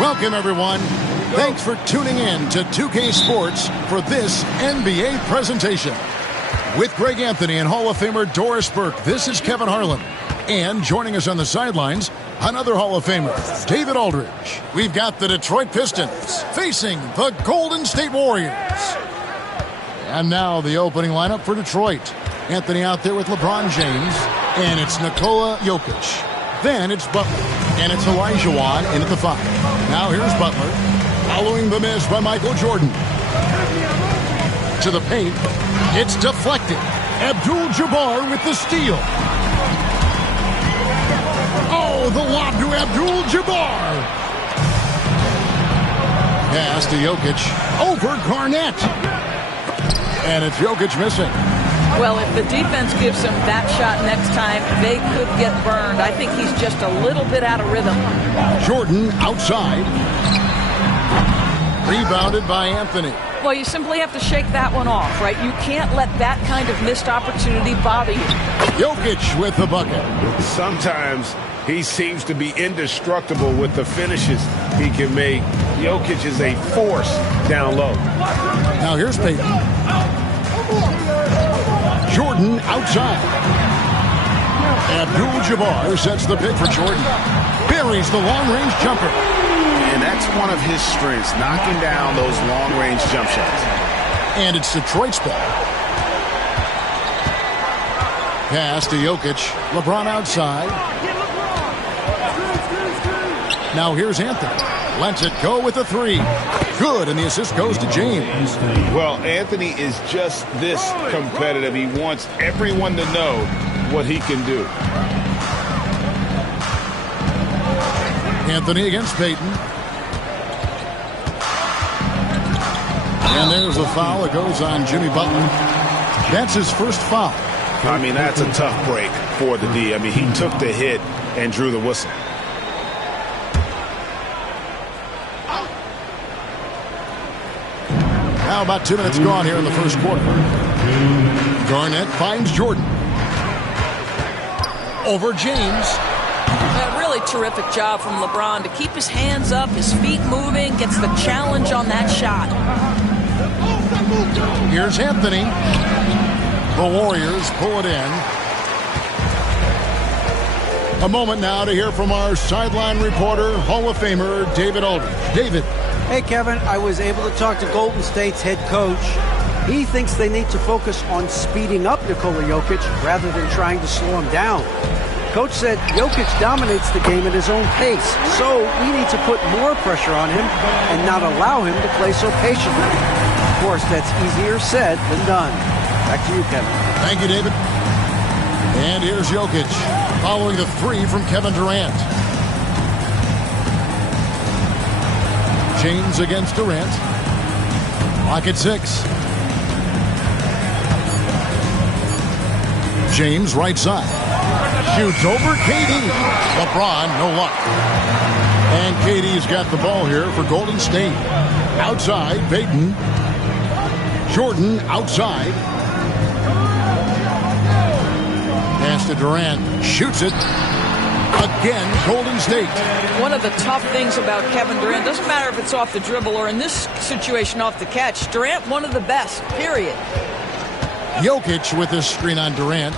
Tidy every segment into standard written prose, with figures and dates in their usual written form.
Welcome, everyone. Thanks for tuning in to 2K Sports for this NBA presentation. With Greg Anthony and Hall of Famer Doris Burke, this is Kevin Harlan. And joining us on the sidelines, another Hall of Famer, David Aldridge. We've got the Detroit Pistons facing the Golden State Warriors. And now the opening lineup for Detroit. Anthony out there with LeBron James. And it's Nikola Jokic. Then it's Butler, and it's Elijah Wan in at the 5. Now here's Butler, following the miss by Michael Jordan. To the paint, it's deflected. Abdul-Jabbar with the steal. Oh, the lob to Abdul-Jabbar. Pass to Jokic over Garnett. And it's Jokic missing. Well, if the defense gives him that shot next time, they could get burned. I think he's just a little bit out of rhythm. Jordan outside. Rebounded by Anthony. Well, you simply have to shake that one off, right? You can't let that kind of missed opportunity bother you. Jokic with the bucket. Sometimes he seems to be indestructible with the finishes he can make. Jokic is a force down low. Now here's Payton. Jordan outside. Abdul-Jabbar sets the pick for Jordan. Buries the long-range jumper. And that's one of his strengths, knocking down those long-range jump shots. And it's Detroit's ball. Pass to Jokic. LeBron outside. Now here's Anthony. Lets it go with a three. Good, and the assist goes to James. Well, Anthony is just this competitive. He wants everyone to know what he can do. Anthony against Payton. And there's a foul that goes on Jimmy Butler. That's his first foul. I mean, that's a tough break for the D. I mean, he took the hit and drew the whistle. Now about 2 minutes gone here in the first quarter. Garnett finds Jordan. Over James. A really terrific job from LeBron to keep his hands up, his feet moving, gets the challenge on that shot. Here's Anthony. The Warriors pull it in. A moment now to hear from our sideline reporter, Hall of Famer David Aldridge. David. Hey, Kevin, I was able to talk to Golden State's head coach. He thinks they need to focus on speeding up Nikola Jokic rather than trying to slow him down. Coach said Jokic dominates the game at his own pace, so we need to put more pressure on him and not allow him to play so patiently. Of course, that's easier said than done. Back to you, Kevin. Thank you, David. And here's Jokic following the three from Kevin Durant. James against Durant. Lock at 6. James right side. Shoots over KD. LeBron, no luck. And KD's got the ball here for Golden State. Outside, Payton. Jordan outside. Pass to Durant. Shoots it. Again, Golden State. One of the tough things about Kevin Durant, doesn't matter if it's off the dribble or in this situation off the catch, Durant one of the best, period. Jokic with his screen on Durant.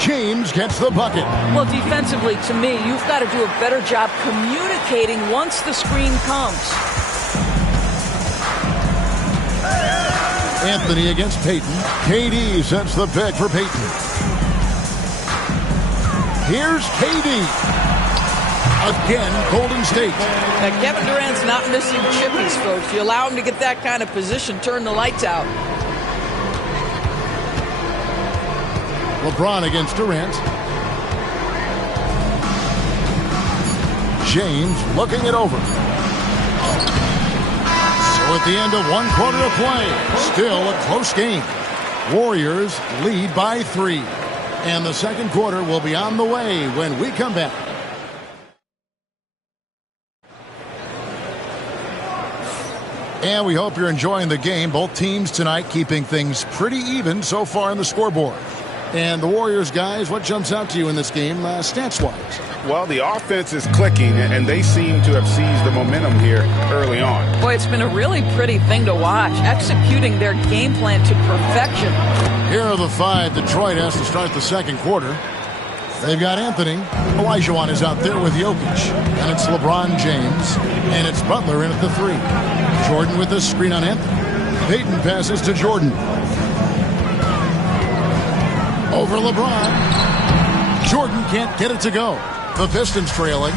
James gets the bucket. Well, defensively, to me, you've got to do a better job communicating once the screen comes. Anthony against Payton. KD sets the pick for Payton. Here's KD. Again, Golden State. Now, Kevin Durant's not missing chippies, folks. You allow him to get that kind of position, turn the lights out. LeBron against Durant. James looking it over. So at the end of 1 quarter of play, still a close game. Warriors lead by 3. And the second quarter will be on the way when we come back. And we hope you're enjoying the game. Both teams tonight keeping things pretty even so far in the scoreboard. And the Warriors, guys, what jumps out to you in this game stats-wise? Well, the offense is clicking, and they seem to have seized the momentum here early on. Boy, it's been a really pretty thing to watch, executing their game plan to perfection. Here are the 5 Detroit has to start the second quarter. They've got Anthony. Olajuwon is out there with Jokic. And it's LeBron James. And it's Butler in at the 3. Jordan with the screen on Anthony. Payton passes to Jordan. Over LeBron. Jordan can't get it to go. The Pistons trailing.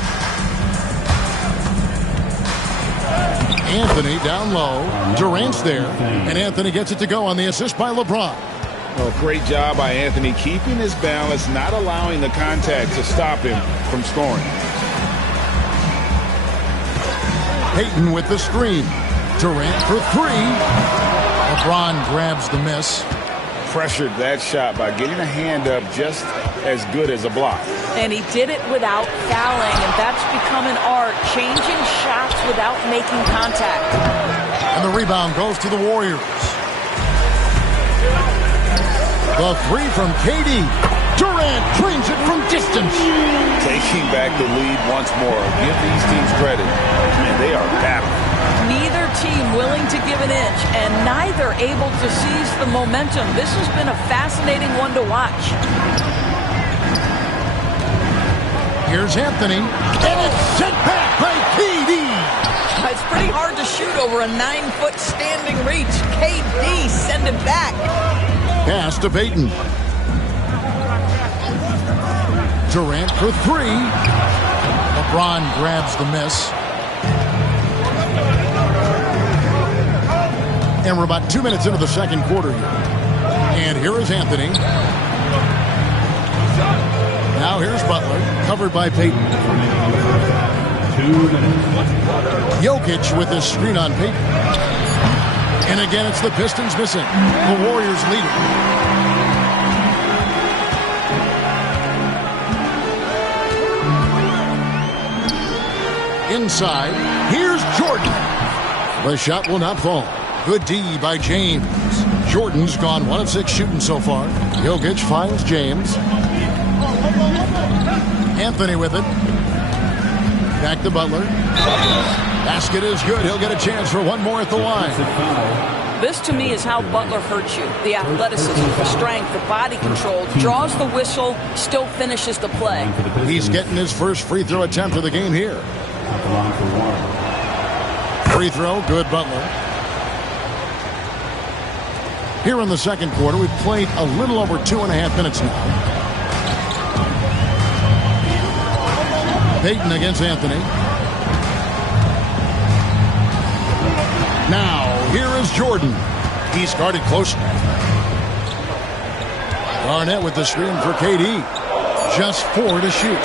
Anthony down low. Durant's there. And Anthony gets it to go on the assist by LeBron. Well, great job by Anthony keeping his balance, not allowing the contact to stop him from scoring. Payton with the screen. Durant for 3. LeBron grabs the miss. Pressured that shot by getting a hand up just as good as a block. And he did it without fouling, and that's become an art, changing shots without making contact. And the rebound goes to the Warriors. The 3 from KD. Durant drains it from distance. Taking back the lead once more. Give these teams credit. Man, they are battling. Neither team willing to give an inch and neither able to seize the momentum. This has been a fascinating one to watch. Here's Anthony, and it's sent back by KD. It's pretty hard to shoot over a 9-foot standing reach. KD send it back. Pass to Payton. Durant for three. LeBron grabs the miss. And we're about 2 minutes into the second quarter here. And here is Anthony. Now here's Butler, covered by Payton. 2 minutes. Jokic with his screen on Payton. And again, it's the Pistons missing. The Warriors leading. Inside, here's Jordan. The shot will not fall. Good D by James. Jordan's gone 1 of 6 shooting so far. Jokic finds James. Anthony with it. Back to Butler. Basket is good. He'll get a chance for one more at the line. This, to me, is how Butler hurts you. The athleticism, the strength, the body control. Draws the whistle, still finishes the play. He's getting his first free throw attempt of the game here. Free throw, good Butler. Here in the second quarter, we've played a little over 2.5 minutes now. Payton against Anthony. Now, here is Jordan. He's guarded closely. Garnett with the screen for KD. Just 4 to shoot.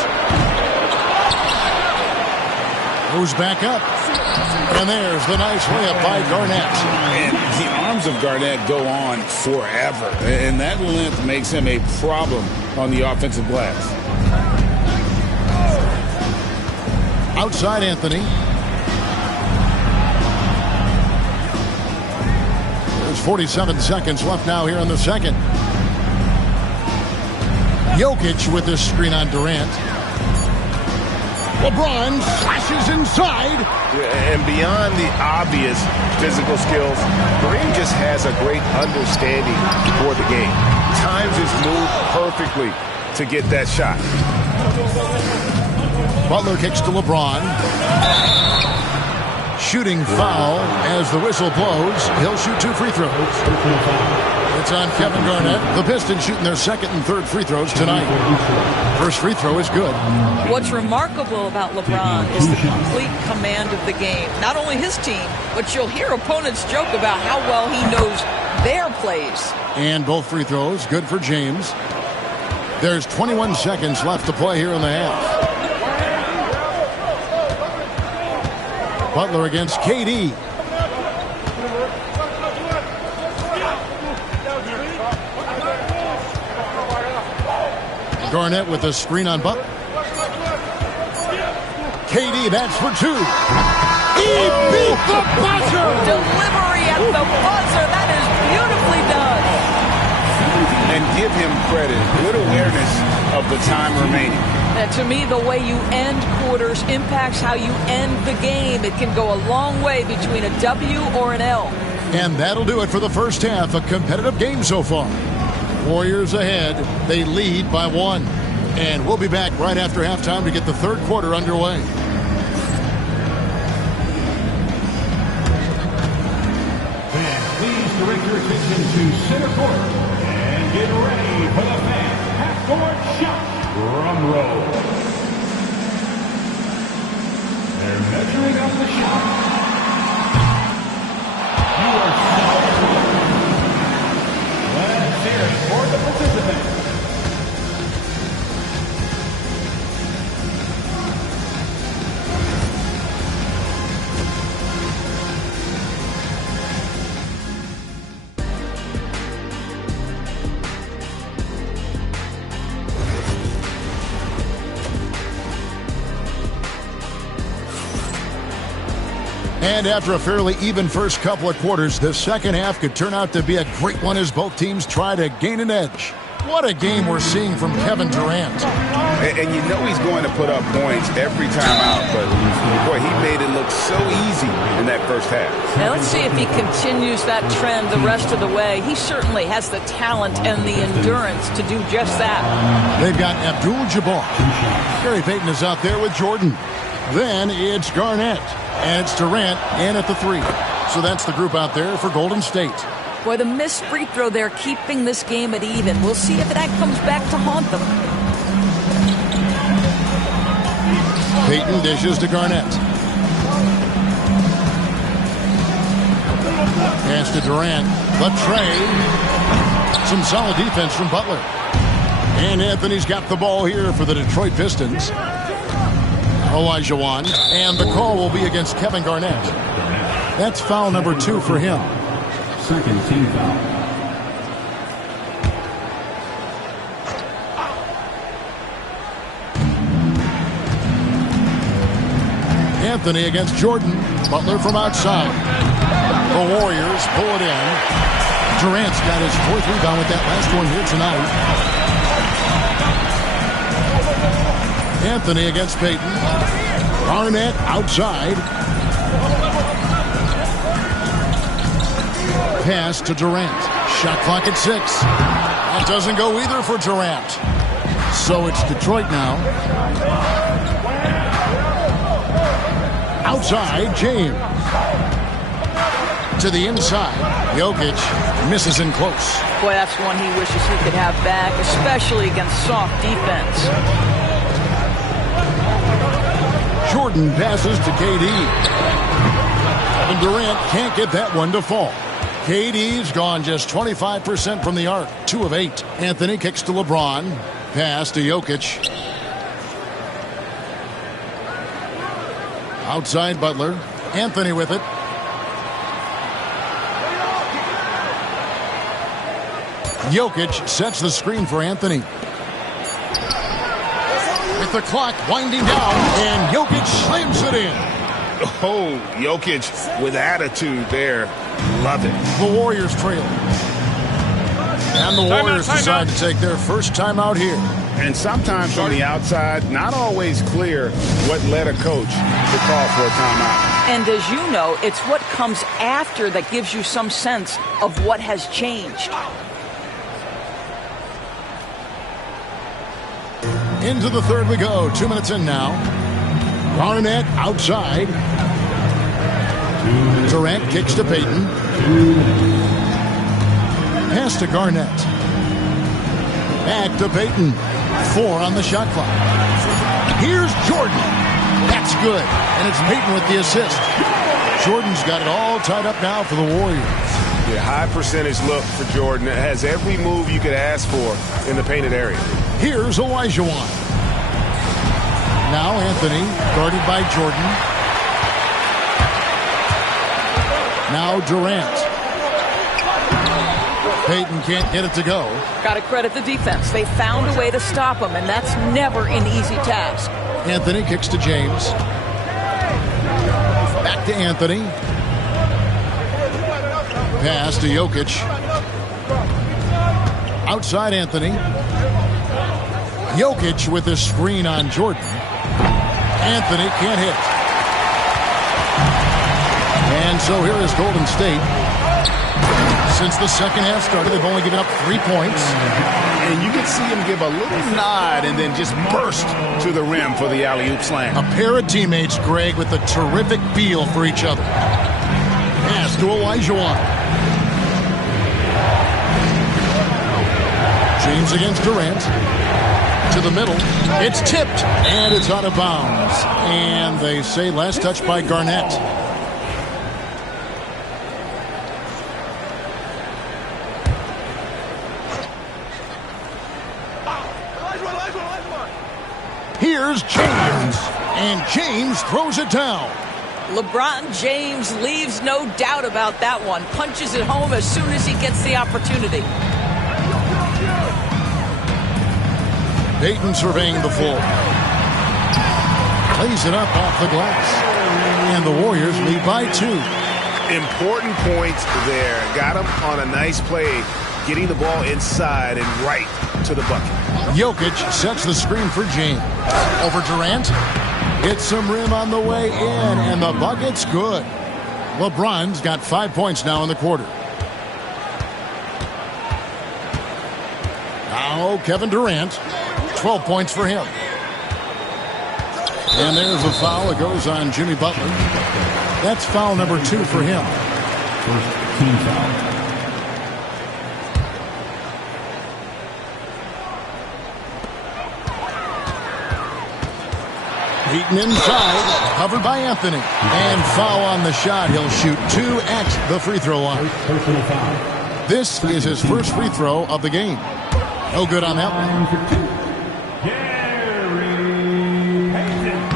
Goes back up. And there's the nice layup by Garnett. And the arms of Garnett go on forever. And that length makes him a problem on the offensive glass. Outside Anthony. There's 47 seconds left now here in the second. Jokic with this screen on Durant. LeBron flashes inside. And beyond the obvious physical skills, Kareem just has a great understanding for the game. Times his move perfectly to get that shot. Butler kicks to LeBron. Shooting foul as the whistle blows. He'll shoot 2 free throws. It's on Kevin Garnett. The Pistons shooting their second and third free throws tonight. First free throw is good. What's remarkable about LeBron is the complete command of the game. Not only his team, but you'll hear opponents joke about how well he knows their plays. And both free throws good for James. There's 21 seconds left to play here in the half. Butler against KD. Garnett with a screen on Butler. KD, that's for 2. He beat the buzzer! Delivery at the buzzer. That is beautifully done. And give him credit. Good awareness of the time remaining. And to me, the way you end quarters impacts how you end the game. It can go a long way between a W or an L. And that'll do it for the first half. A competitive game so far. Warriors ahead. They lead by 1. And we'll be back right after halftime to get the third quarter underway. Please direct your attention to center court and get ready for the fan half-court shot. Drum roll. They're measuring up the shot. You are so close. Let's hear it for the participants. And after a fairly even first couple of quarters, the second half could turn out to be a great one as both teams try to gain an edge. What a game we're seeing from Kevin Durant. And you know he's going to put up points every time out, but boy, he made it look so easy in that first half. Now let's see if he continues that trend the rest of the way. He certainly has the talent and the endurance to do just that. They've got Abdul-Jabbar. Gary Payton is out there with Jordan. Then it's Garnett. And it's Durant in at the 3. So that's the group out there for Golden State. Boy, the missed free throw there keeping this game at even. We'll see if that comes back to haunt them. Payton dishes to Garnett. Pass to Durant. The tray. Some solid defense from Butler. And Anthony's got the ball here for the Detroit Pistons. Olajuwon. And the call will be against Kevin Garnett. That's foul number 2 for him. Second team foul. Anthony against Jordan. Butler from outside. The Warriors pull it in. Durant's got his 4th rebound with that last one here tonight. Anthony against Payton. Garnett outside. Pass to Durant. Shot clock at 6. That doesn't go either for Durant. So it's Detroit now. Outside, James. To the inside. Jokic misses in close. Boy, that's one he wishes he could have back, especially against soft defense. Jordan passes to KD. And Durant can't get that one to fall. KD's gone just 25% from the arc. 2 of 8. Anthony kicks to LeBron. Pass to Jokic. Outside Butler. Anthony with it. Jokic sets the screen for Anthony. With the clock winding down, and Jokic slams it in. Oh, Jokic with attitude there. Love it. The Warriors trail. And the Warriors decide to take their first timeout here. And sometimes from the outside, not always clear what led a coach to call for a timeout. And as you know, it's what comes after that gives you some sense of what has changed. Into the 3rd we go. 2 minutes in now. Garnett outside. Durant kicks to Payton. Pass to Garnett. Back to Payton. 4 on the shot clock. Here's Jordan. That's good. And it's Payton with the assist. Jordan's got it all tied up now for the Warriors. Yeah, high percentage look for Jordan. It has every move you could ask for in the painted area. Here's Olajuwon. Now Anthony, guarded by Jordan. Now Durant. Payton can't get it to go. Got to credit the defense. They found a way to stop him, and that's never an easy task. Anthony kicks to James. Back to Anthony. Pass to Jokic. Outside Anthony. Jokic with his screen on Jordan. Anthony can't hit. And so here is Golden State. Since the second half started, they've only given up 3 points. And you can see him give a little nod and then just burst to the rim for the alley-oop slam. A pair of teammates, Greg, with a terrific feel for each other. Pass to Olajuwon. James against Durant. To the middle. It's tipped. And it's out of bounds. And they say last touch by Garnett. Here's James. And James throws it down. LeBron James leaves no doubt about that one. Punches it home as soon as he gets the opportunity. Payton surveying the floor. Plays it up off the glass. And the Warriors lead by 2. Important points there. Got him on a nice play, getting the ball inside and right to the bucket. Jokic sets the screen for James. Over Durant. Gets some rim on the way in, and the bucket's good. LeBron's got 5 points now in the quarter. Now Kevin Durant. 12 points for him. And there's a foul. It goes on Jimmy Butler. That's foul number 2 for him. First team foul. Beaten inside, covered by Anthony. And foul on the shot. He'll shoot 2 at the free throw line. Personal foul. This is his first free throw of the game. No good on that one.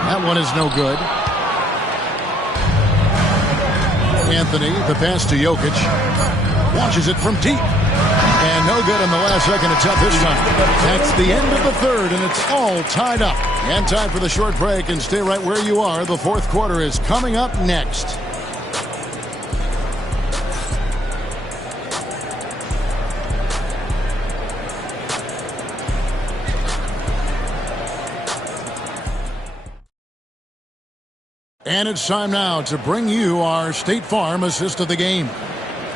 That one is no good. Anthony, the pass to Jokic. Launches it from deep. And no good in the last second attempt this time. That's the end of the third, and it's all tied up. And time for the short break, and stay right where you are. The fourth quarter is coming up next. And it's time now to bring you our State Farm assist of the game.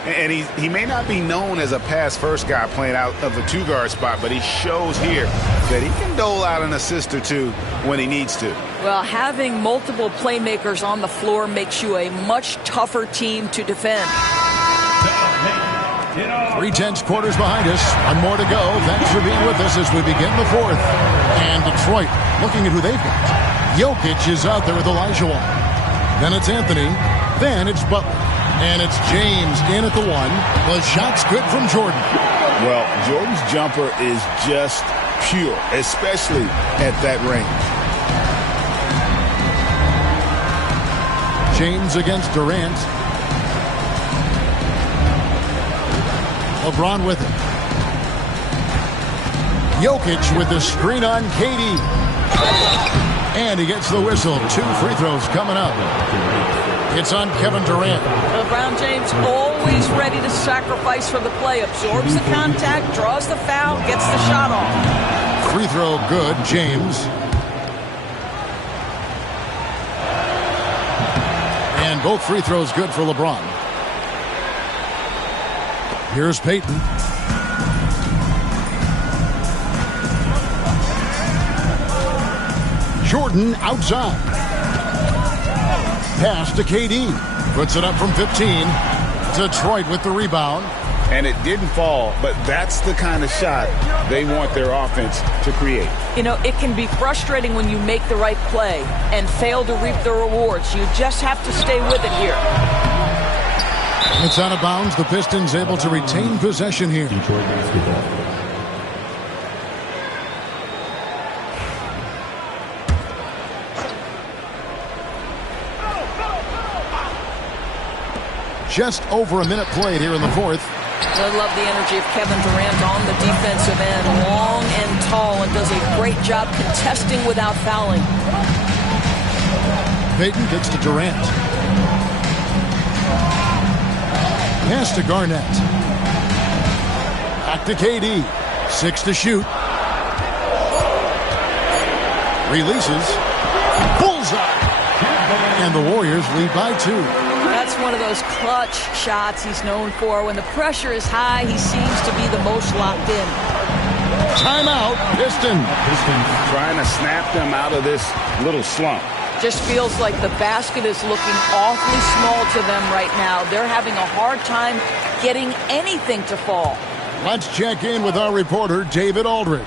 And he may not be known as a pass-first guy playing out of the two-guard spot, but he shows here that he can dole out an assist or two when he needs to. Well, having multiple playmakers on the floor makes you a much tougher team to defend. 3/10 quarters behind us. One more to go. Thanks for being with us as we begin the fourth. And Detroit looking at who they've got. Jokic is out there with Olajuwon. Then it's Anthony. Then it's Butler. And it's James in at the one. The shot's good from Jordan. Well, Jordan's jumper is just pure, especially at that range. James against Durant. LeBron with it. Jokic with the screen on KD. And he gets the whistle. 2 free throws coming up. It's on Kevin Durant. LeBron James always ready to sacrifice for the play. Absorbs the contact, draws the foul, gets the shot off. Free throw good, James. And both free throws good for LeBron. Here's Peyton. Jordan outside. Pass to KD. Puts it up from 15. Detroit with the rebound. And it didn't fall, but that's the kind of shot they want their offense to create. You know, it can be frustrating when you make the right play and fail to reap the rewards. You just have to stay with it here. It's out of bounds. The Pistons able to retain possession here. Detroit basketball. Just over a minute played here in the fourth. I love the energy of Kevin Durant on the defensive end. Long and tall, and does a great job contesting without fouling. Peyton gets to Durant. Pass to Garnett. Back to KD. 6 to shoot. Releases. Bullseye. And the Warriors lead by 2. That's one of those clutch shots he's known for. When the pressure is high, he seems to be the most locked in. Timeout, Pistons. Trying to snap them out of this little slump. Just feels like the basket is looking awfully small to them right now. They're having a hard time getting anything to fall. Let's check in with our reporter, David Aldridge.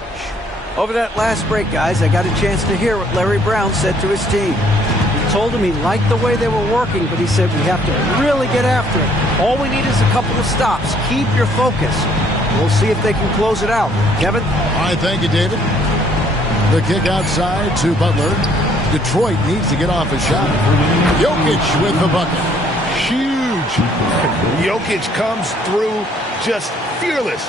Over that last break, guys, I got a chance to hear what Larry Brown said to his team. He told him he liked the way they were working, but he said we have to really get after it. All we need is a couple of stops. Keep your focus. We'll see if they can close it out. Kevin? All right, thank you, David. The kick outside to Butler. Detroit needs to get off a shot. Jokic with the bucket. Huge. Jokic comes through just fearless.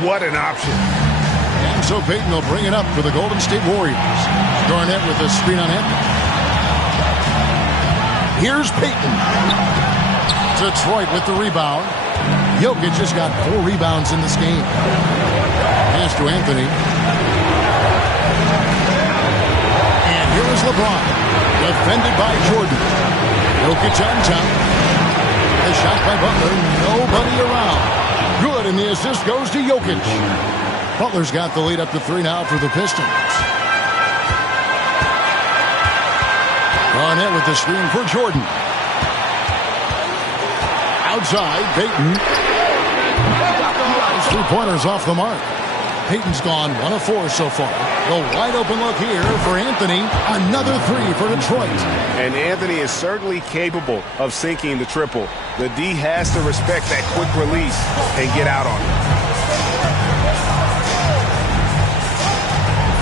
What an option. And so Peyton will bring it up for the Golden State Warriors. Garnett with the screen on Anthony. Here's Peyton. Detroit with the rebound. Jokic has got 4 rebounds in this game. Pass to Anthony. And here is LeBron. Defended by Jordan. Jokic on top. The shot by Butler. Nobody around. Good, and the assist goes to Jokic. Butler's got the lead up to 3 now for the Pistons. Garnett with the screen for Jordan. Outside, Payton. His 3-pointers off the mark. Payton's gone 1 of 4 so far. The wide open look here for Anthony. Another 3 for Detroit. And Anthony is certainly capable of sinking the triple. The D has to respect that quick release and get out on it.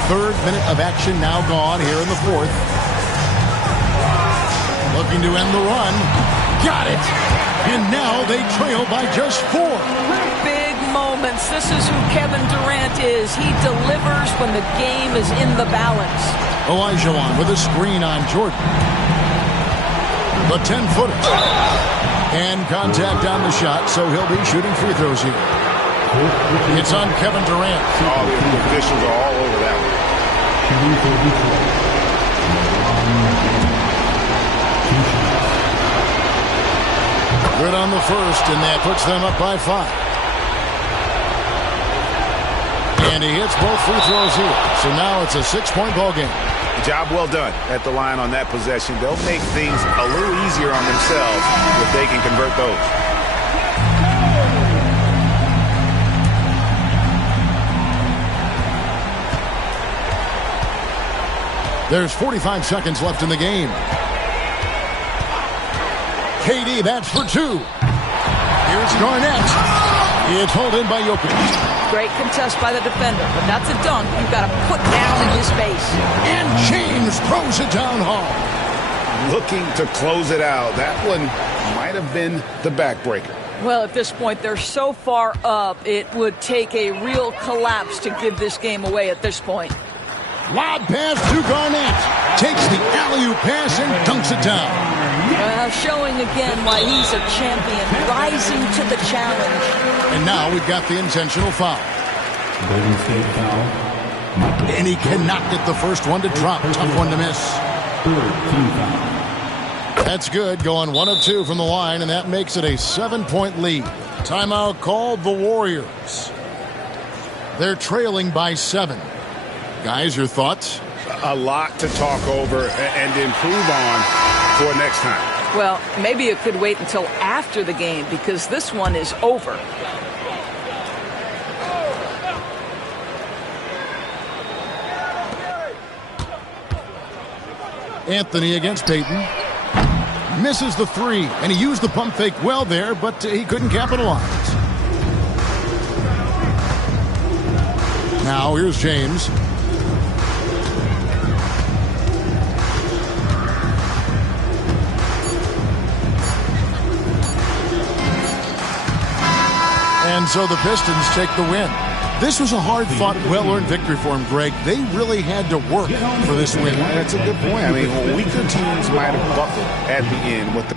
3rd minute of action now gone here in the 4th. Looking to end the run. Got it! And now they trail by just 4. Big moments. This is who Kevin Durant is. He delivers when the game is in the balance. Olajuwon with a screen on Jordan. The 10-footer. And contact on the shot, so he'll be shooting free throws here. It's on Kevin Durant. All the officials are all over that one. Good on the first, and that puts them up by 5. And he hits both free throws here. So now it's a 6-point ball game. Job well done at the line on that possession. They'll make things a little easier on themselves if they can convert those. There's 45 seconds left in the game. KD, that's for 2. Here's Garnett. It's hauled in by Jokic. Great contest by the defender, but that's a dunk you've got to put down in his face. And James throws it down hard. Looking to close it out. That one might have been the backbreaker. Well, at this point, they're so far up, it would take a real collapse to give this game away at this point. Lob pass to Garnett. Takes the alley-oop pass and dunks it down. Showing again why he's a champion, rising to the challenge. And now we've got the intentional foul. Golden State foul. And he cannot get the first one to drop. Tough one to miss. 3rd team foul. That's good. Going 1 of 2 from the line, and that makes it a 7-point lead. Timeout called the Warriors. They're trailing by 7. Guys, your thoughts? A lot to talk over and improve on for next time. Well, maybe it could wait until after the game because this one is over. Anthony against Payton. Misses the 3, and he used the pump fake well there, but he couldn't capitalize. Now here's James. And so the Pistons take the win. This was a hard-fought, well-earned victory for him, Greg. They really had to work for this win. That's a good point. I mean, weaker teams might have buckled at the end with the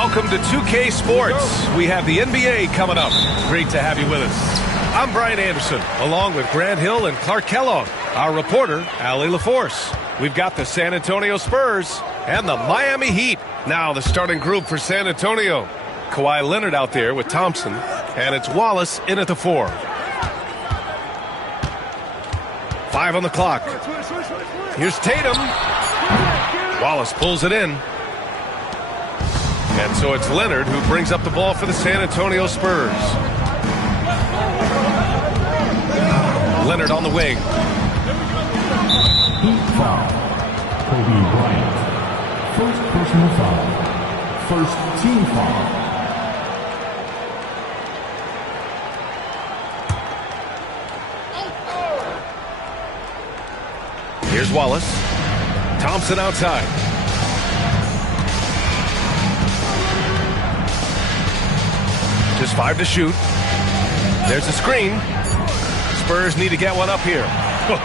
Welcome to 2K Sports. We have the NBA coming up. Great to have you with us. I'm Brian Anderson, along with Grant Hill and Clark Kellogg. Our reporter, Allie LaForce. We've got the San Antonio Spurs and the Miami Heat. Now the starting group for San Antonio. Kawhi Leonard out there with Thompson, and it's Wallace in at the 4. 5 on the clock. Here's Tatum. Wallace pulls it in. And so it's Leonard who brings up the ball for the San Antonio Spurs. Leonard on the wing. Heat foul. Kobe Bryant. First personal foul. First team foul. Here's Wallace. Thompson outside. Just 5 to shoot. There's a screen. Spurs need to get one up here.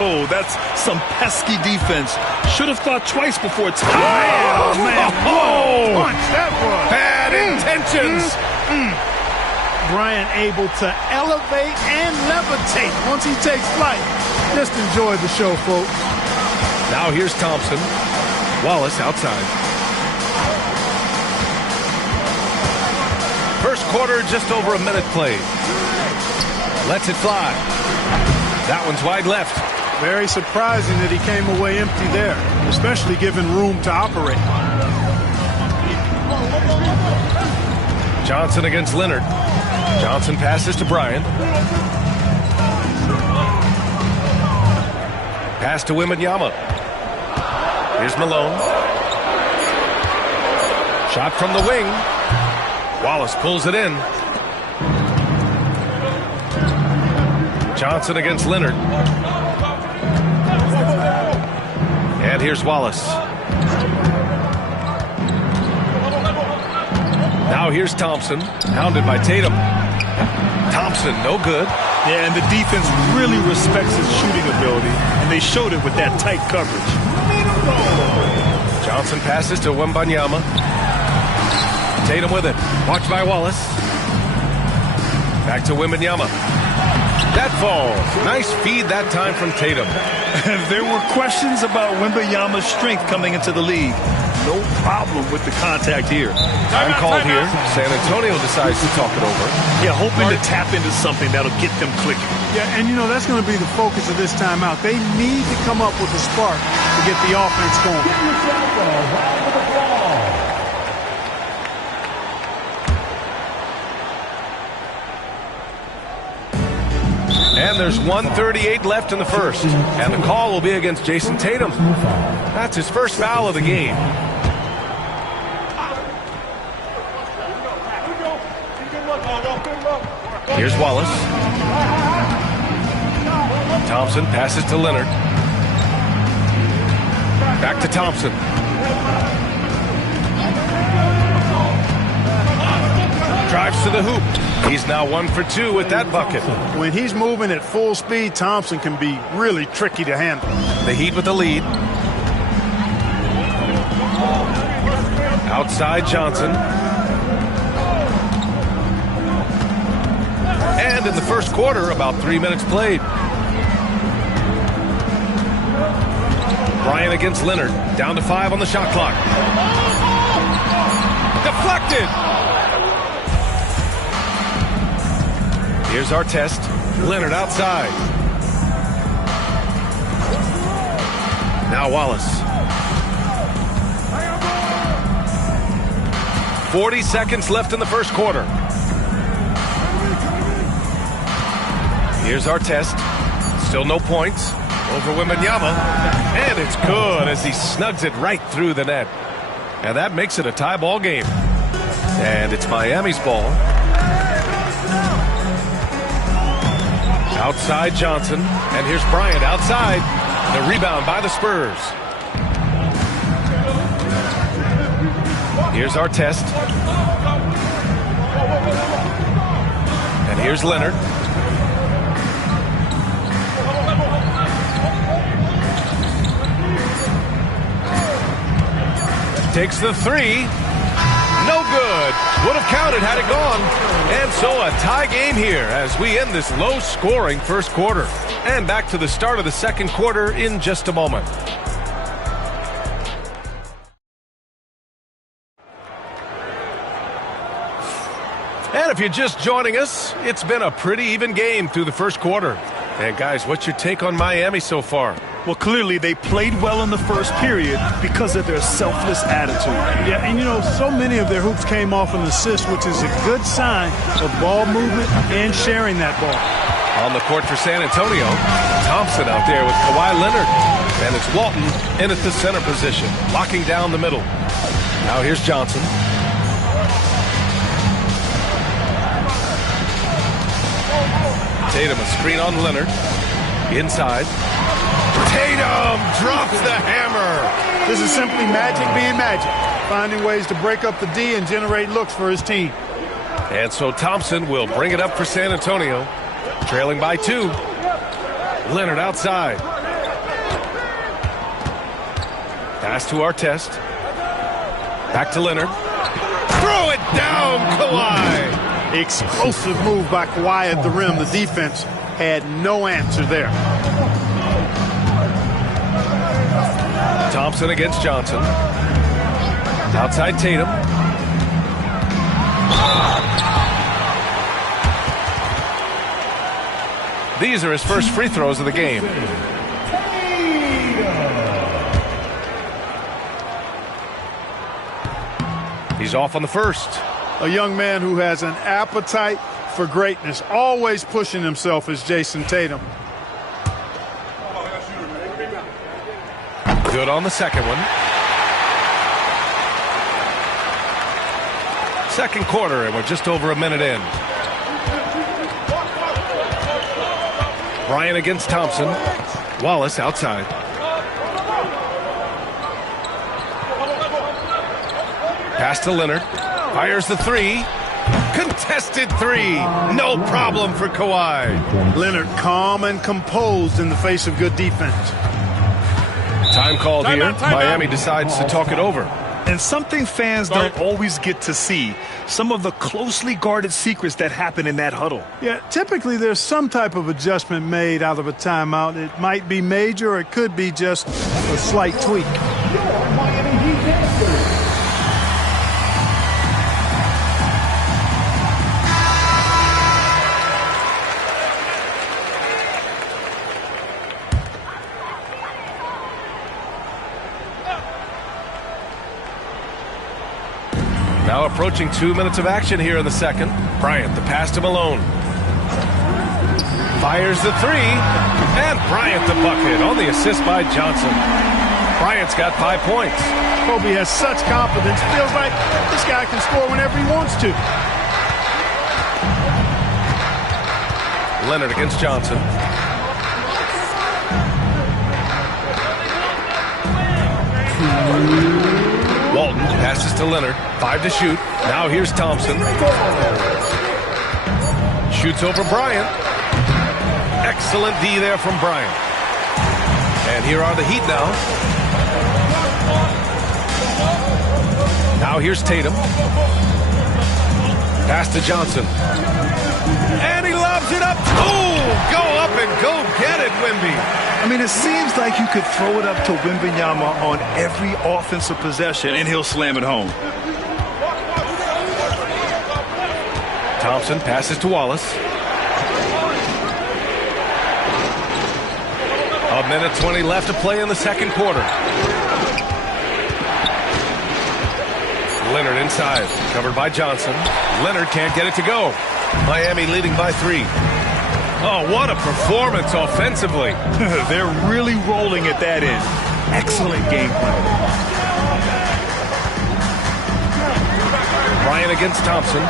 Oh, that's some pesky defense. Should have thought twice before time. Oh, man. Whoa. Punch, that was. Bad intentions. Bryant able to elevate and levitate once he takes flight. Just enjoy the show, folks. Now here's Thompson. Wallace outside. First quarter, just over a minute played. Lets it fly. That one's wide left. Very surprising that he came away empty there, especially given room to operate. Johnson against Leonard. Johnson passes to Bryant. Pass to Wembanyama. Here's Malone. Shot from the wing. Wallace pulls it in. Johnson against Leonard. And here's Wallace. Now here's Thompson, hounded by Tatum. Thompson, no good. Yeah, and the defense really respects his shooting ability, and they showed it with that tight coverage. Johnson passes to Wembanyama. Tatum with it. Watched by Wallace. Back to Wembanyama. That falls. Nice feed that time from Tatum. There were questions about Wembanyama's strength coming into the league. No problem with the contact here. Time called here. San Antonio decides to talk it over. Yeah, hoping to tap into something that'll get them clicking. Yeah, and you know, that's going to be the focus of this timeout. They need to come up with a spark to get the offense going. And there's 1:38 left in the first. And the call will be against Jason Tatum. That's his first foul of the game. Here's Wallace. Thompson passes to Leonard. Back to Thompson. Drives to the hoop. He's now 1 for 2 with that bucket. When he's moving at full speed, Thompson can be really tricky to handle. The Heat with the lead. Outside Johnson. And in the first quarter, about 3 minutes played. Bryant against Leonard. Down to 5 on the shot clock. Deflected. Here's our test. Leonard outside. Now Wallace. 40 seconds left in the first quarter. Here's our test. Still no points. Over Wembanyama. And it's good as he snugs it right through the net. And that makes it a tie ball game. And it's Miami's ball. Outside Johnson. And here's Bryant outside. The rebound by the Spurs. Here's our test. And here's Leonard. Takes the 3. No No good. Would have counted had it gone. And so a tie game here as we end this low-scoring first quarter. And back to the start of the second quarter in just a moment. And if you're just joining us, it's been a pretty even game through the first quarter. And guys, what's your take on Miami so far? Well, clearly they played well in the first period because of their selfless attitude. Yeah, and you know, so many of their hoops came off an assist, which is a good sign of ball movement and sharing that ball. On the court for San Antonio, Thompson out there with Kawhi Leonard. And it's Walton in at the center position, locking down the middle. Now here's Johnson. Tatum, a screen on Leonard. Inside. Tatum drops the hammer. This is simply magic being magic, finding ways to break up the D and generate looks for his team. And so Thompson will bring it up for San Antonio, trailing by 2. Leonard outside. Pass to Artest. Back to Leonard. Throw it down, Kawhi. Explosive move by Kawhi at the rim. The defense had no answer there. Thompson against Johnson. Outside Tatum. These are his first free throws of the game. He's off on the first. A young man who has an appetite for greatness, always pushing himself, is Jason Tatum. Good on the second one. Second quarter, and we're just over a minute in. Bryant against Thompson. Wallace outside. Pass to Leonard. Fires the 3. Contested 3. No problem for Kawhi. Leonard calm and composed in the face of good defense. Time called here. Miami decides to talk it over. And something fans don't always get to see, some of the closely guarded secrets that happen in that huddle. Yeah, typically there's some type of adjustment made out of a timeout. It might be major or it could be just a slight tweak. Now approaching 2 minutes of action here in the second. Bryant, the pass to Malone. Fires the 3. And Bryant the bucket on the assist by Johnson. Bryant's got 5 points. Kobe has such confidence. Feels like this guy can score whenever he wants to. Leonard against Johnson. Walton passes to Leonard. 5 to shoot. Now here's Thompson. Shoots over Bryant. Excellent D there from Bryant. And here are the Heat now. Now here's Tatum. Pass to Johnson. And he lobs it up. Oh, go up and go get it, Wemby. I mean, it seems like you could throw it up to Wembanyama on every offensive possession, and he'll slam it home. Thompson passes to Wallace. 1:20 left to play in the second quarter. Leonard inside, covered by Johnson. Leonard can't get it to go. Miami leading by 3. Oh, what a performance offensively. They're really rolling at that end. Excellent game plan. Bryant against Thompson.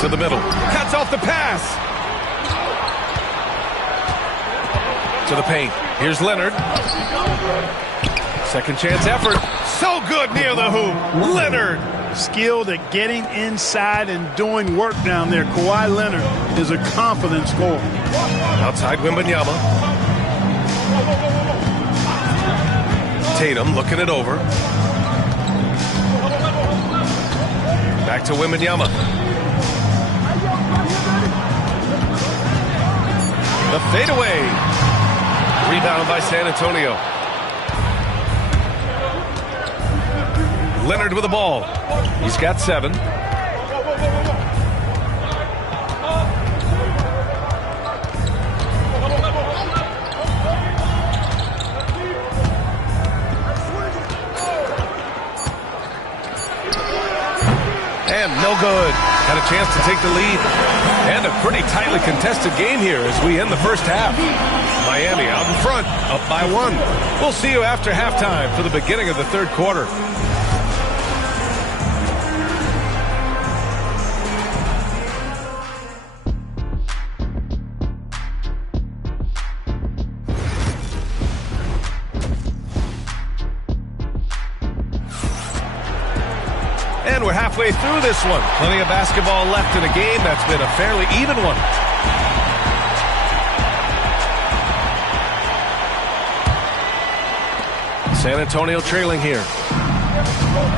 To the middle. Cuts off the pass. To the paint. Here's Leonard. Second chance effort. So good near the hoop. Leonard. Skilled at getting inside and doing work down there. Kawhi Leonard is a confident scorer. Outside Wembanyama. Tatum looking it over. Back to Wembanyama. The fadeaway. Rebound by San Antonio. Leonard with the ball. He's got 7. And no good. Had a chance to take the lead. And a pretty tightly contested game here as we end the first half. Miami out in front, up by 1. We'll see you after halftime for the beginning of the third quarter. And we're halfway through this one. Plenty of basketball left in a game that's been a fairly even one. San Antonio trailing here.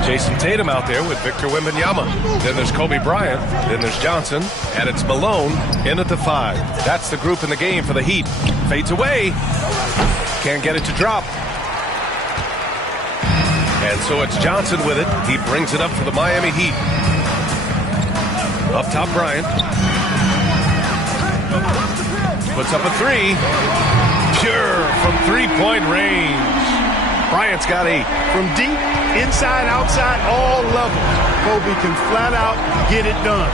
Jason Tatum out there with Victor Wembanyama. Then there's Kobe Bryant. Then there's Johnson. And it's Malone in at the 5. That's the group in the game for the Heat. Fades away. Can't get it to drop. And so it's Johnson with it. He brings it up for the Miami Heat. Up top, Bryant. Puts up a 3. Pure from three-point range. Bryant's got 8. From deep, inside, outside, all levels, Kobe can flat out get it done.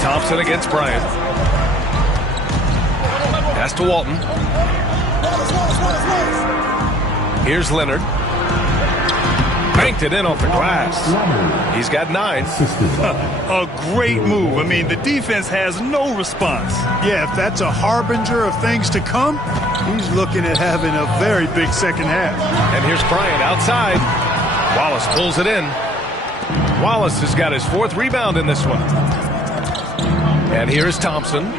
Thompson against Bryant. Pass to Walton. Here's Leonard. Banked it in off the glass. He's got 9. A great move. I mean, the defense has no response. Yeah, if that's a harbinger of things to come, he's looking at having a very big second half. And here's Bryant outside. Wallace pulls it in. Wallace has got his 4th rebound in this one. And here's Thompson.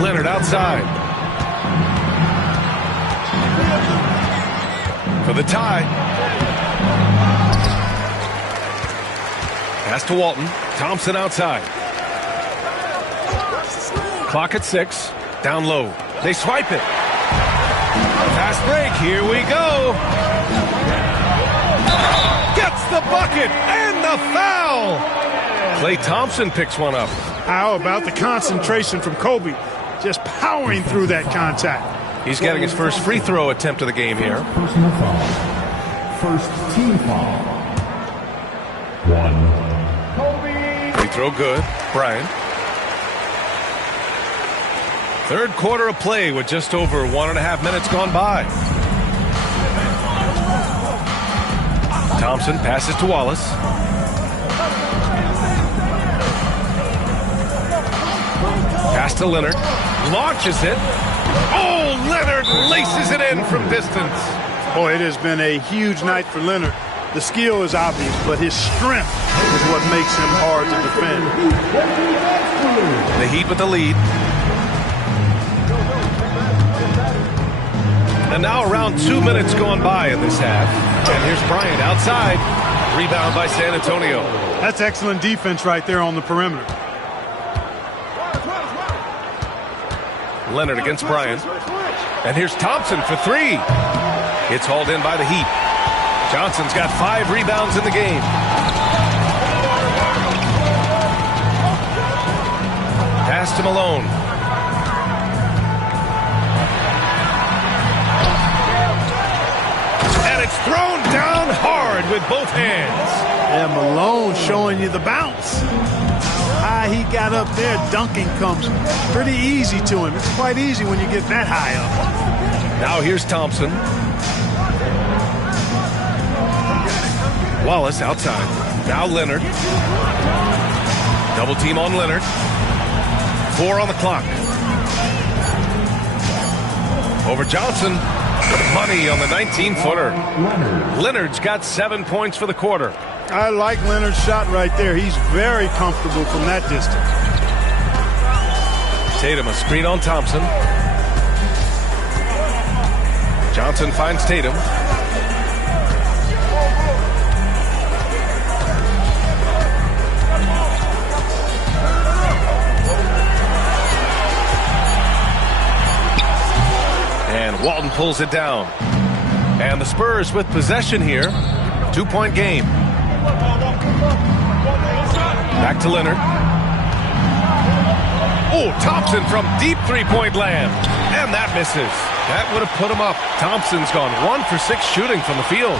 Leonard outside. For the tie. Pass to Walton. Thompson outside. Clock at 6. Down low. They swipe it. Fast break. Here we go. Gets the bucket and the foul. Klay Thompson picks one up. How about the concentration from Kobe? Just powering through that contact. He's getting his first free throw attempt of the game here. Personal foul. First team foul. 1. Free throw good. Bryant. Third quarter of play with just over 1.5 minutes gone by. Thompson passes to Wallace. Pass to Leonard. Launches it. Oh, Leonard laces it in from distance. Boy, it has been a huge night for Leonard. The skill is obvious, but his strength is what makes him hard to defend. The Heat with the lead. And now around 2 minutes gone by in this half. And here's Bryant outside. Rebound by San Antonio. That's excellent defense right there on the perimeter. Leonard against Bryant. And here's Thompson for 3. It's hauled in by the Heat. Johnson's got 5 rebounds in the game. Pass to Malone. And it's thrown down hard with both hands. Yeah, Malone showing you the bounce. High he got up there, dunking comes pretty easy to him. It's quite easy when you get that high up. Now here's Thompson. Wallace outside. Now Leonard. Double team on Leonard. 4 on the clock. Over Johnson. Money on the 19-footer. Leonard's got 7 points for the quarter. I like Leonard's shot right there. He's very comfortable from that distance. Tatum a screen on Thompson. Johnson finds Tatum. pulls it down. And the Spurs with possession here. 2-point game. Back to Leonard. Oh, Thompson from deep three-point land. And that misses. That would have put him up. Thompson's gone 1 for 6 shooting from the field.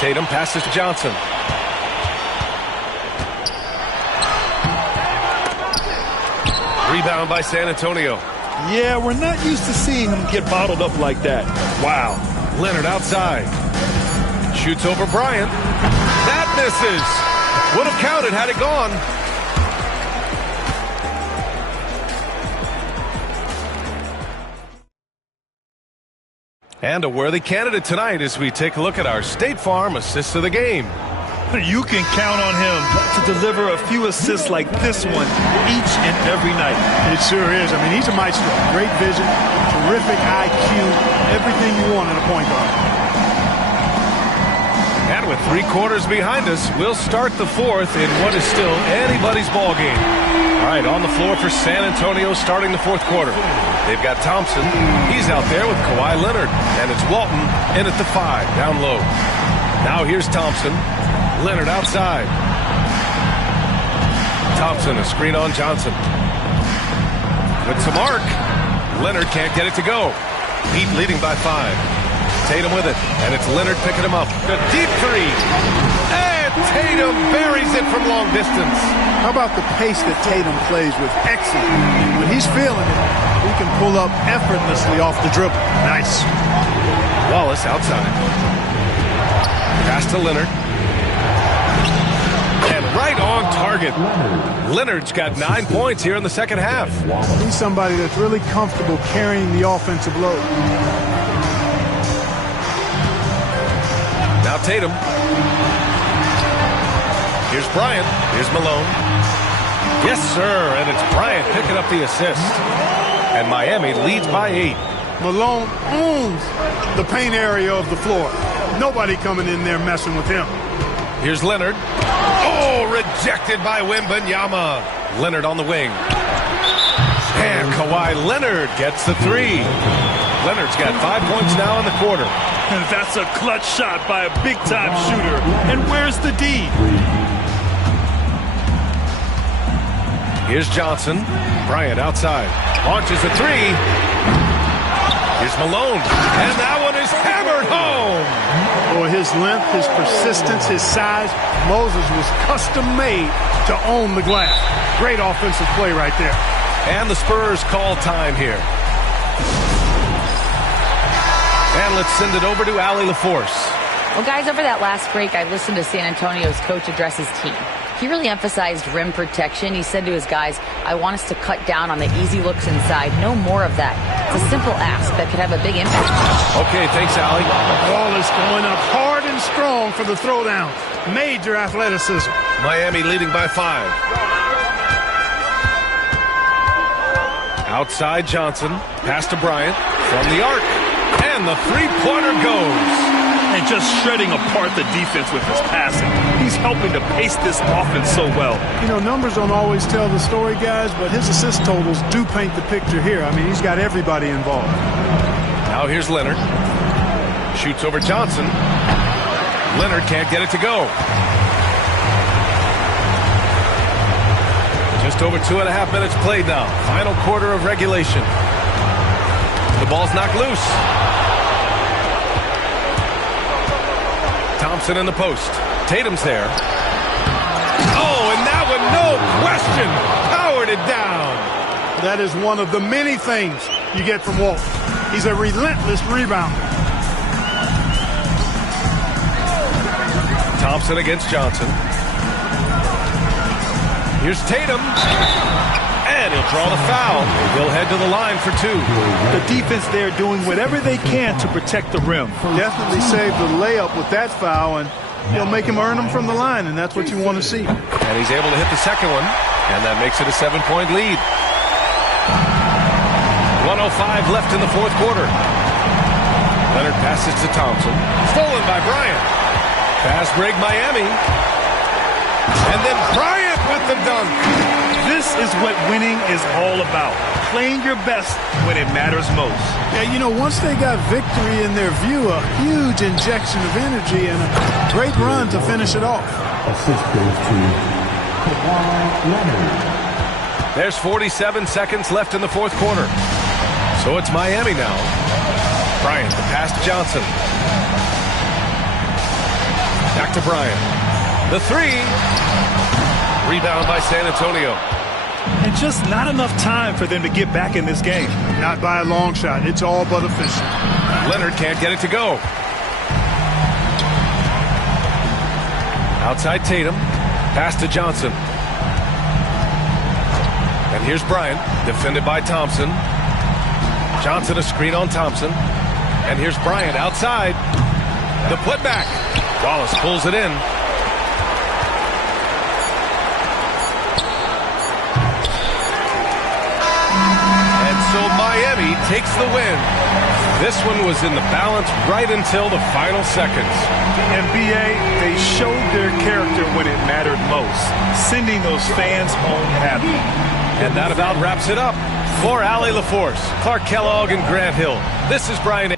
Tatum passes to Johnson. Rebound by San Antonio. Yeah, we're not used to seeing him get bottled up like that. Wow. Leonard outside. Shoots over Bryant. That misses. Would have counted had it gone. And a worthy candidate tonight as we take a look at our State Farm assist of the game. You can count on him to deliver a few assists like this one each and every night. It sure is. I mean, he's a maestro. Great vision, terrific IQ, everything you want in a point guard. And with 3 quarters behind us, we'll start the 4th in what is still anybody's ball game. All right, on the floor for San Antonio starting the 4th quarter. They've got Thompson. He's out there with Kawhi Leonard. And it's Walton in at the 5, down low. Now here's Thompson. Leonard outside. Thompson, a screen on Johnson. With some arc. Leonard can't get it to go. Heat leading by 5. Tatum with it, and it's Leonard picking him up. The deep 3. And Tatum buries it from long distance. How about the pace that Tatum plays with? Excellent. When he's feeling it, he can pull up effortlessly off the dribble. Nice. Wallace outside. Pass to Leonard. And right on target. Leonard's got 9 points here in the second half. He's somebody that's really comfortable carrying the offensive load. Now Tatum. Here's Bryant. Here's Malone. Yes, sir. And it's Bryant picking up the assist. And Miami leads by 8. Malone owns the paint area of the floor. Nobody coming in there messing with him. Here's Leonard. Oh, rejected by Wembanyama. Leonard on the wing. And Kawhi Leonard gets the 3. Leonard's got 5 points now in the quarter. And that's a clutch shot by a big-time shooter. And where's the D? Here's Johnson. Bryant outside. Launches a 3. Here's Malone. And that one is hammered home. Boy, his length, his persistence, his size. Moses was custom-made to own the glass. Great offensive play right there. And the Spurs call time here. And let's send it over to Allie LaForce. Well, guys, over that last break, I listened to San Antonio's coach address his team. He really emphasized rim protection. He said to his guys, I want us to cut down on the easy looks inside. No more of that. It's a simple ask that could have a big impact. Okay, thanks, Allie. Ball is going up hard and strong for the throwdown. Major athleticism. Miami leading by 5. Outside Johnson. Pass to Bryant. From the arc. And the 3-pointer goes. And just shredding apart the defense with his passing. He's helping to pace this offense so well. You know, numbers don't always tell the story, guys, but his assist totals do paint the picture here. I mean, he's got everybody involved. Now here's Leonard. Shoots over Johnson. Leonard can't get it to go. Just over 2.5 minutes played now. Final quarter of regulation. The ball's knocked loose. Thompson in the post. Tatum's there. Oh, and that one, no question, powered it down. That is one of the many things you get from Walt. He's a relentless rebounder. Thompson against Johnson. Here's Tatum. And he'll draw the foul. He'll head to the line for 2. The defense there doing whatever they can to protect the rim. Definitely saved the layup with that foul, and he'll make him earn them from the line, and that's what you want to see. And he's able to hit the second one, and that makes it a 7-point lead. 1:05 left in the 4th quarter. Leonard passes to Thompson. Stolen by Bryant. Fast break Miami. And then Bryant Bryant with the dunk. This is what winning is all about. Playing your best when it matters most. Yeah, you know, once they got victory in their view, a huge injection of energy and a great run to finish it off. Assist goes to Kawhi Leonard. There's 47 seconds left in the fourth quarter. So it's Miami now. Bryant, the pass to Johnson. Back to Bryant. The three. Rebound by San Antonio. And just not enough time for them to get back in this game. Not by a long shot. It's all but official. Leonard can't get it to go. Outside Tatum. Pass to Johnson. And here's Bryant, defended by Thompson. Johnson a screen on Thompson. And here's Bryant outside. The putback. Wallace pulls it in. So Miami takes the win. This one was in the balance right until the final seconds. The NBA, they showed their character when it mattered most, sending those fans home happy. And that about wraps it up. For Allie LaForce, Clark Kellogg, and Grant Hill, this is Brian.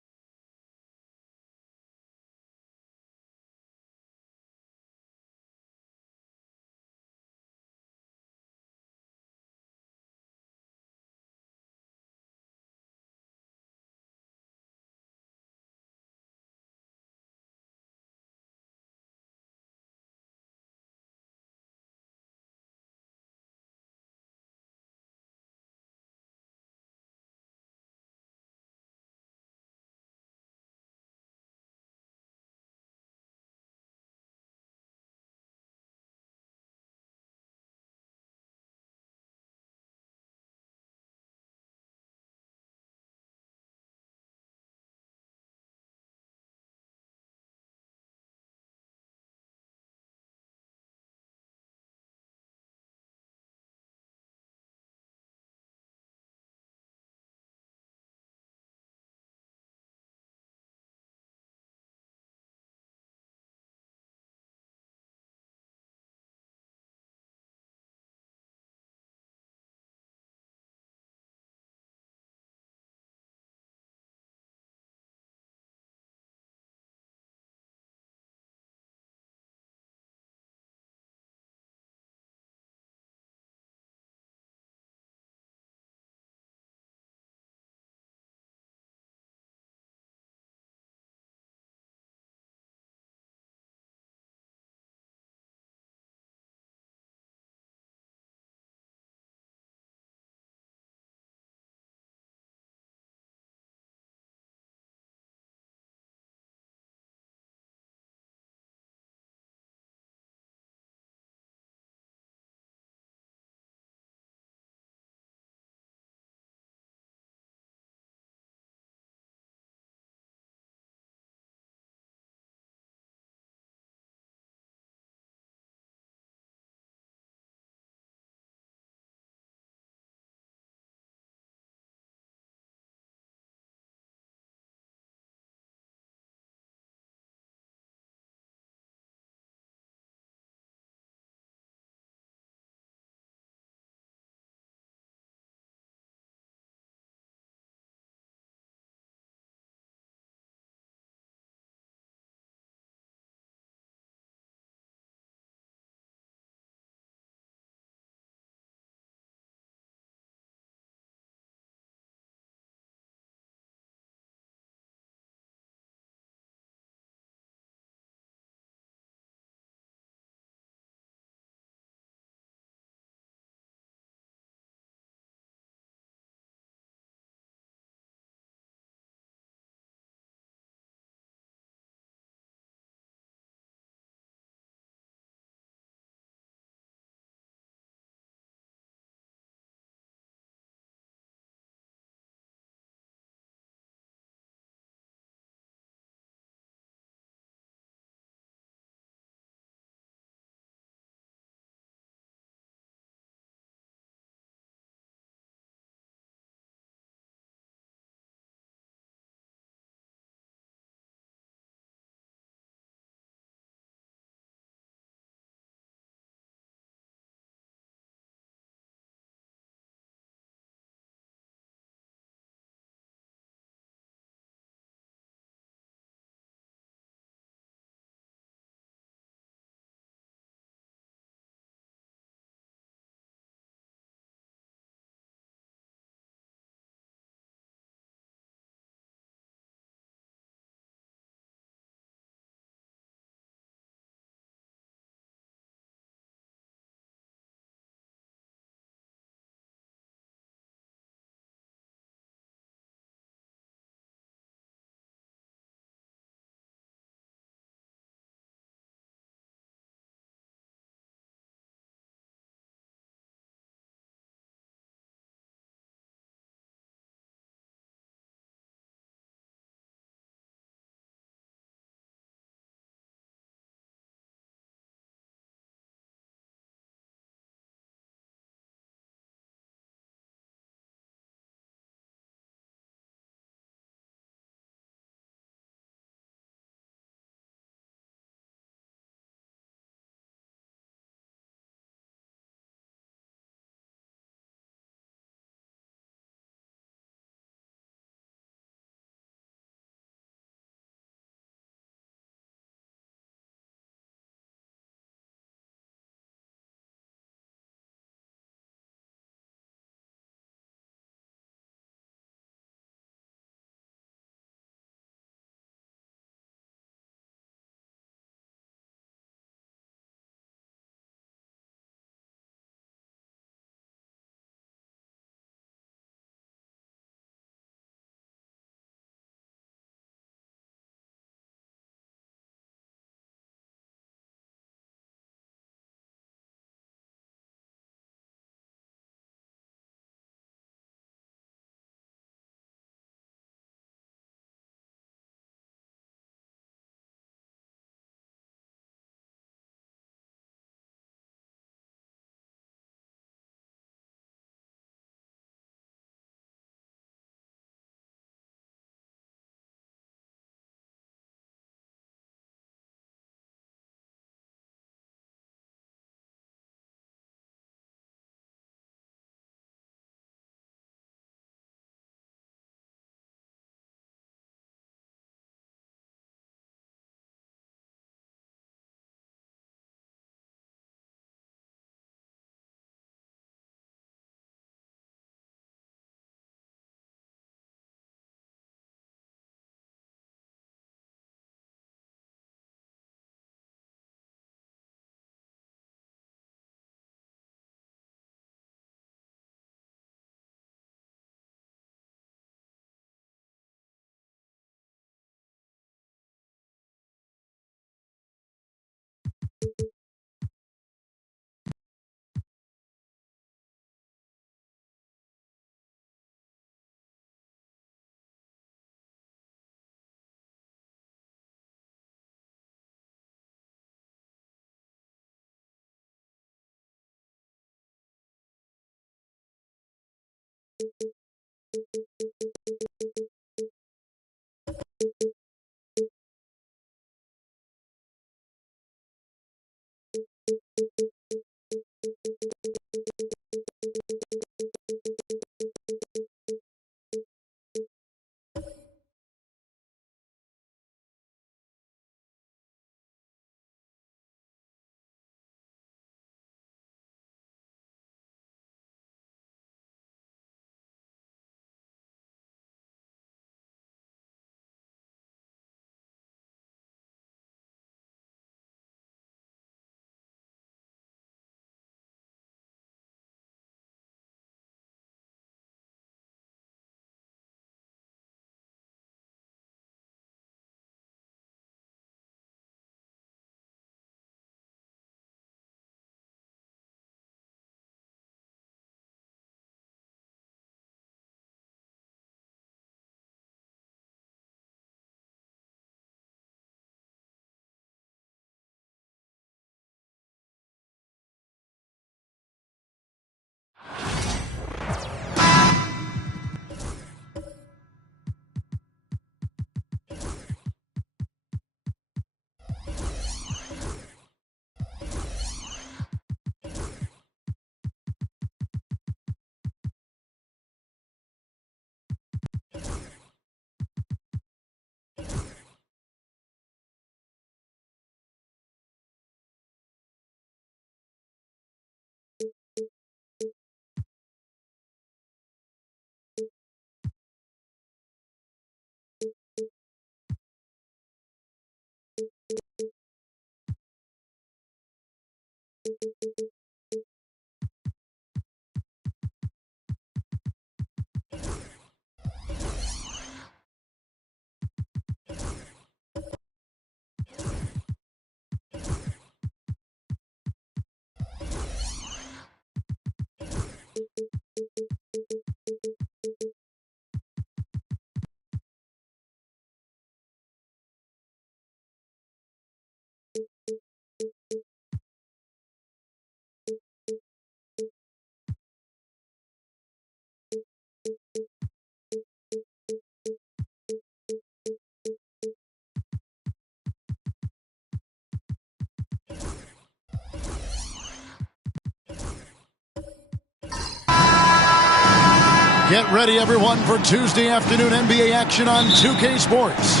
Get ready, everyone, for Tuesday afternoon NBA action on 2K Sports.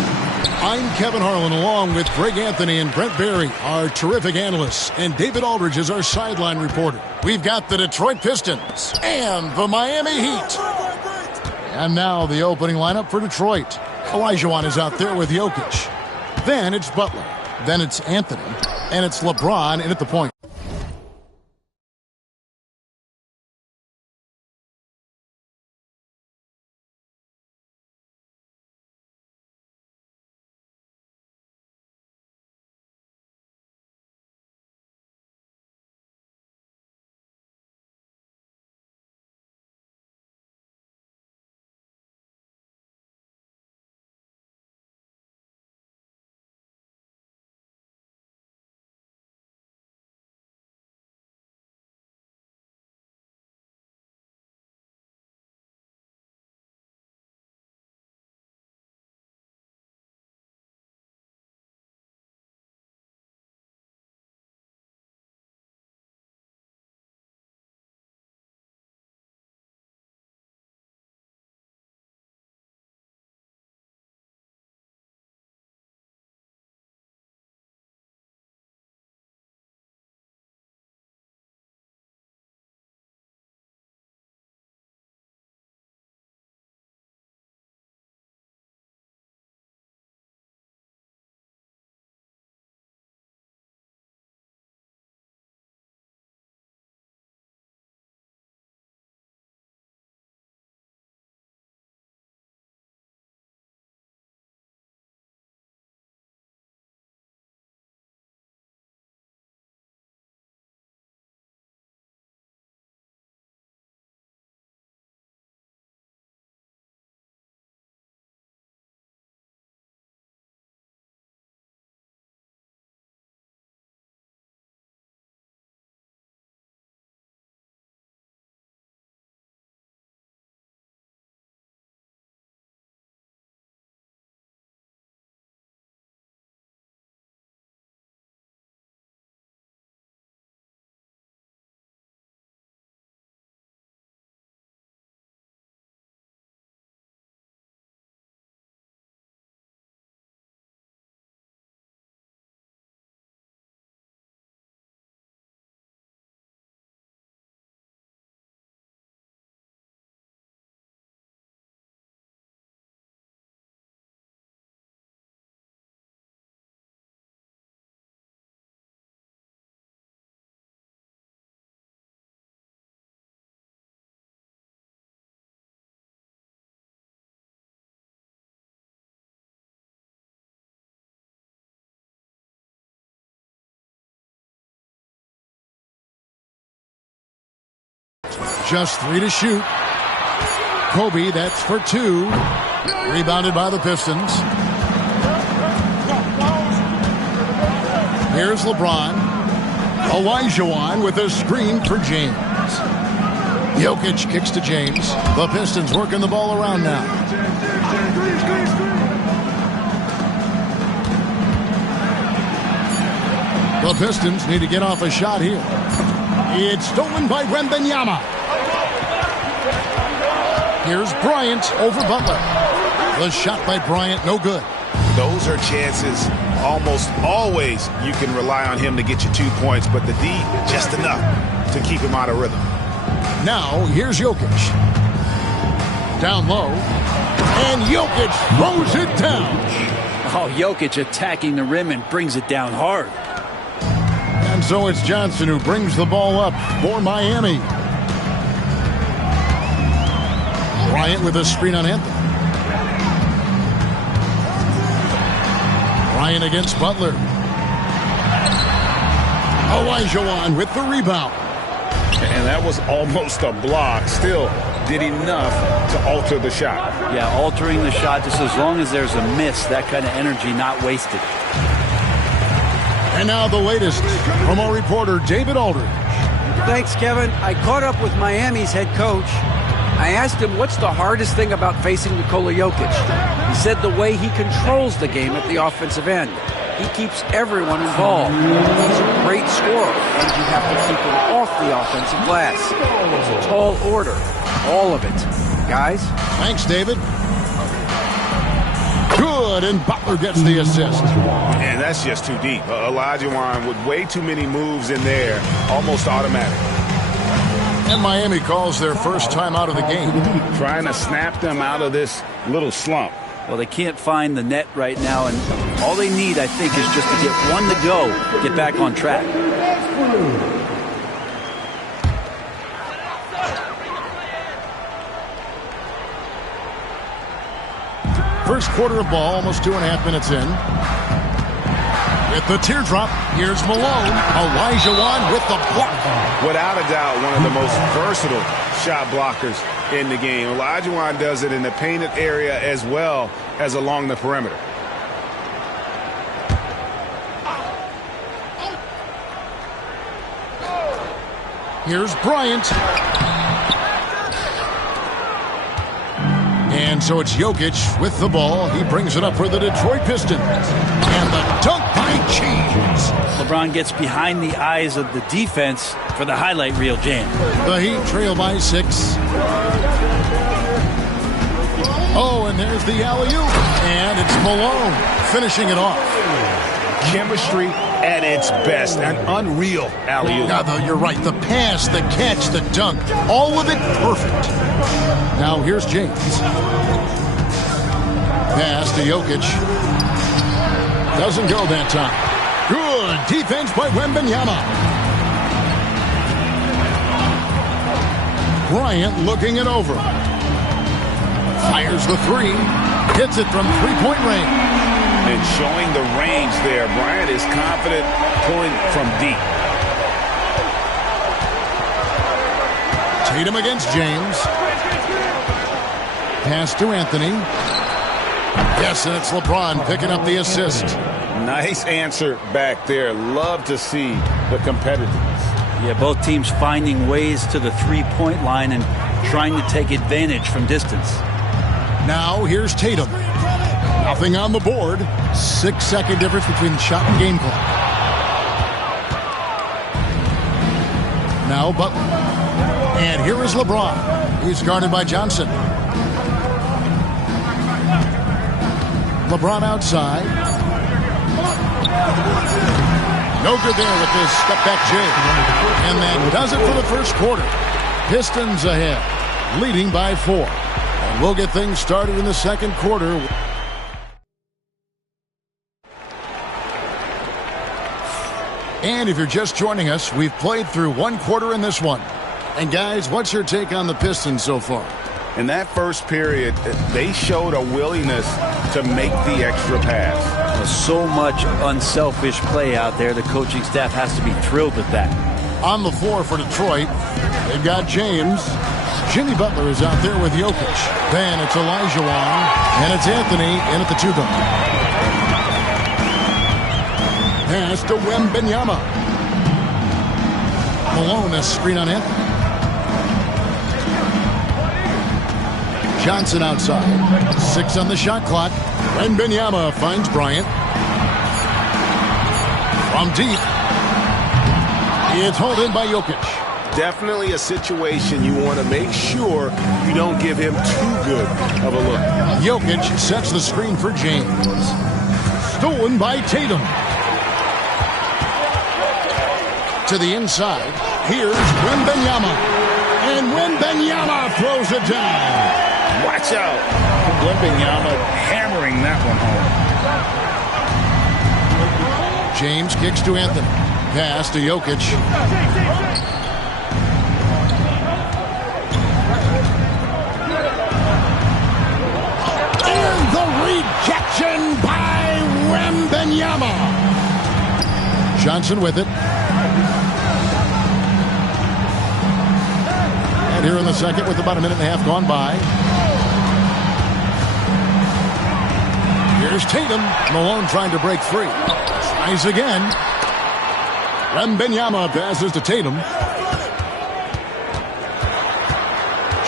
I'm Kevin Harlan, along with Greg Anthony and Brent Barry, our terrific analysts, and David Aldridge is our sideline reporter. We've got the Detroit Pistons and the Miami Heat. And now the opening lineup for Detroit. Olajuwon is out there with Jokic. Then it's Butler. Then it's Anthony. And it's LeBron in at the point. just 3 to shoot. Kobe, that's for 2. Rebounded by the Pistons. Here's LeBron. Olajuwon with a screen for James. Jokic kicks to James. The Pistons working the ball around now. The Pistons need to get off a shot here. It's stolen by Wembanyama. Here's Bryant over Butler. The shot by Bryant, no good. Those are chances almost always you can rely on him to get you 2 points, but the D, just enough to keep him out of rhythm. Now, here's Jokic. Down low. And Jokic throws it down. Oh, Jokic attacking the rim and brings it down hard. And so it's Johnson who brings the ball up for Miami. Bryant with a screen on Anthony. Bryant against Butler. Olajuwon with the rebound. And that was almost a block. Still did enough to alter the shot. Yeah, altering the shot just as long as there's a miss. That kind of energy not wasted. And now the latest from our reporter, David Aldridge. Thanks, Kevin. I caught up with Miami's head coach. I asked him what's the hardest thing about facing Nikola Jokic. He said the way he controls the game at the offensive end. He keeps everyone involved. He's a great scorer, and you have to keep him off the offensive glass. It's a tall order, all of it. Guys? Thanks, David. Good, and Butler gets the assist. And that's just too deep. Olajuwon with way too many moves in there, almost automatic. And Miami calls their first time out of the game. Trying to snap them out of this little slump. Well, they can't find the net right now, and all they need, I think, is just to get one to go, get back on track. First quarter of ball, almost 2.5 minutes in. With the teardrop, here's Malone. Olajuwon with the block. Without a doubt, one of the most versatile shot blockers in the game. Olajuwon does it in the painted area as well as along the perimeter. Here's Bryant. And so it's Jokic with the ball. He brings it up for the Detroit Pistons. And the dunk by James. LeBron gets behind the eyes of the defense for the highlight reel jam. The Heat trail by 6. Oh, and there's the alley-oop. And it's Malone finishing it off. Chemistry at its best. An unreal alley-oop. Yeah, you're right. The pass, the catch, the dunk. All of it perfect. Now here's James. Pass to Jokic. Doesn't go that time. Good defense by Wembanyama. Bryant looking it over. Fires the 3. Hits it from three-point range. And showing the range there. Bryant is confident pulling from deep. Tatum against James. Pass to Anthony. Yes, and it's LeBron picking up the assist. Nice answer back there. Love to see the competitiveness. Yeah, both teams finding ways to the three-point line and trying to take advantage from distance. Now here's Tatum. Nothing on the board. 6-second difference between the shot and game clock. Now Butler. And here is LeBron. He's guarded by Johnson. LeBron outside. No good there with this step-back jam. And that does it for the first quarter. Pistons ahead, leading by 4. And we'll get things started in the second quarter. And if you're just joining us, we've played through one quarter in this one. And guys, what's your take on the Pistons so far? In that first period, they showed a willingness to make the extra pass. So much unselfish play out there. The coaching staff has to be thrilled with that. On the floor for Detroit, They've got James. Jimmy Butler is out there with Jokic. Then it's Elijah Wan. And it's Anthony in at the 2-guard. Pass to Wembanyama. Malone, a screen on Anthony. Johnson outside. 6 on the shot clock. Wembanyama finds Bryant. From deep. It's hauled in by Jokic. Definitely a situation you want to make sure you don't give him too good of a look. Jokic sets the screen for James. Stolen by Tatum. To the inside. Here's Wembanyama. And Wembanyama throws it down. Watch out. Wembanyama hammering that one home. James kicks to Anthony. Pass to Jokic. And the rejection by Wembanyama. Johnson with it. And here in the second with about a minute and a half gone by. Here's Tatum. Malone trying to break free. Tries again. Wembanyama passes to Tatum.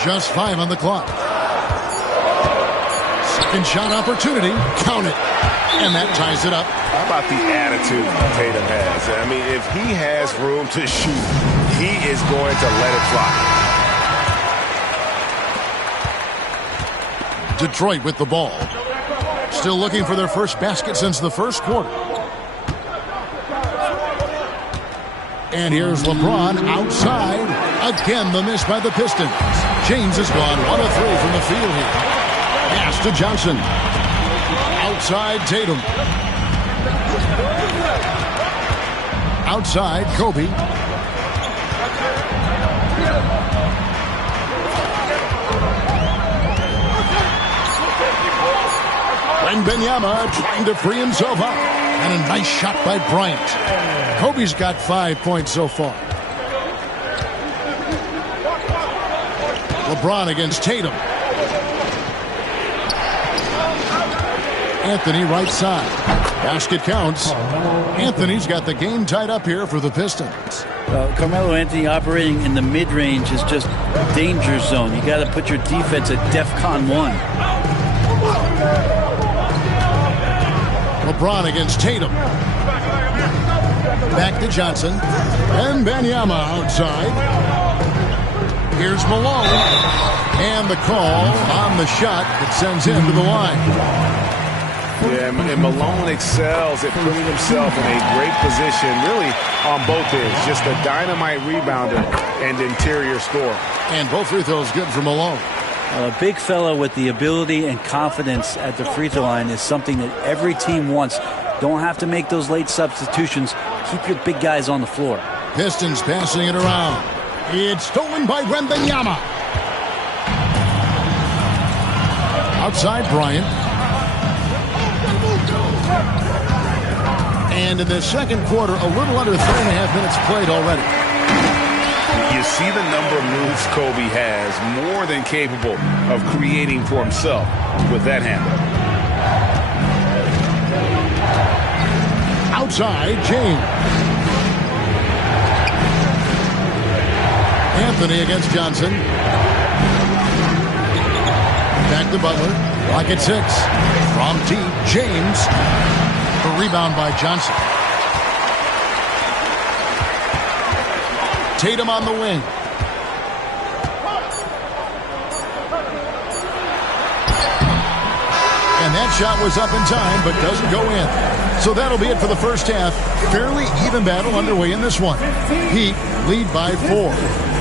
Just 5 on the clock. Second shot opportunity. Count it. And that ties it up. How about the attitude Tatum has? I mean, if he has room to shoot, he is going to let it fly. Detroit with the ball. Still looking for their first basket since the first quarter. And here's LeBron outside. Again, the miss by the Pistons. James has gone 1 of 3 from the field here. Pass to Johnson. Outside Tatum. Outside Kobe. Wembanyama trying to free himself up. And a nice shot by Bryant. Kobe's got 5 points so far. LeBron against Tatum. Anthony right side. Basket counts. Anthony's got the game tied up here for the Pistons. Carmelo Anthony operating in the mid-range is just danger zone. You got to put your defense at DEFCON 1. LeBron against Tatum. Back to Johnson. And Wembanyama outside. Here's Malone. And the call on the shot that sends him to the line. Yeah, and Malone excels at putting himself in a great position, really on both ends. Just a dynamite rebounder and interior scorer. And both free throws good for Malone. A big fella with the ability and confidence at the free throw line is something that every team wants. Don't have to make those late substitutions. Keep your big guys on the floor. Pistons passing it around. It's stolen by Wembanyama. Outside Bryant. And in the second quarter, a little under 3.5 minutes played already. You see the number of moves Kobe has, more than capable of creating for himself with that handle. Outside, James. Anthony against Johnson. Back to Butler. Rocket 6. From deep, James. The rebound by Johnson. Tatum on the wing. And that shot was up in time, but doesn't go in. So that'll be it for the first half. Fairly even battle underway in this one. Heat lead by 4.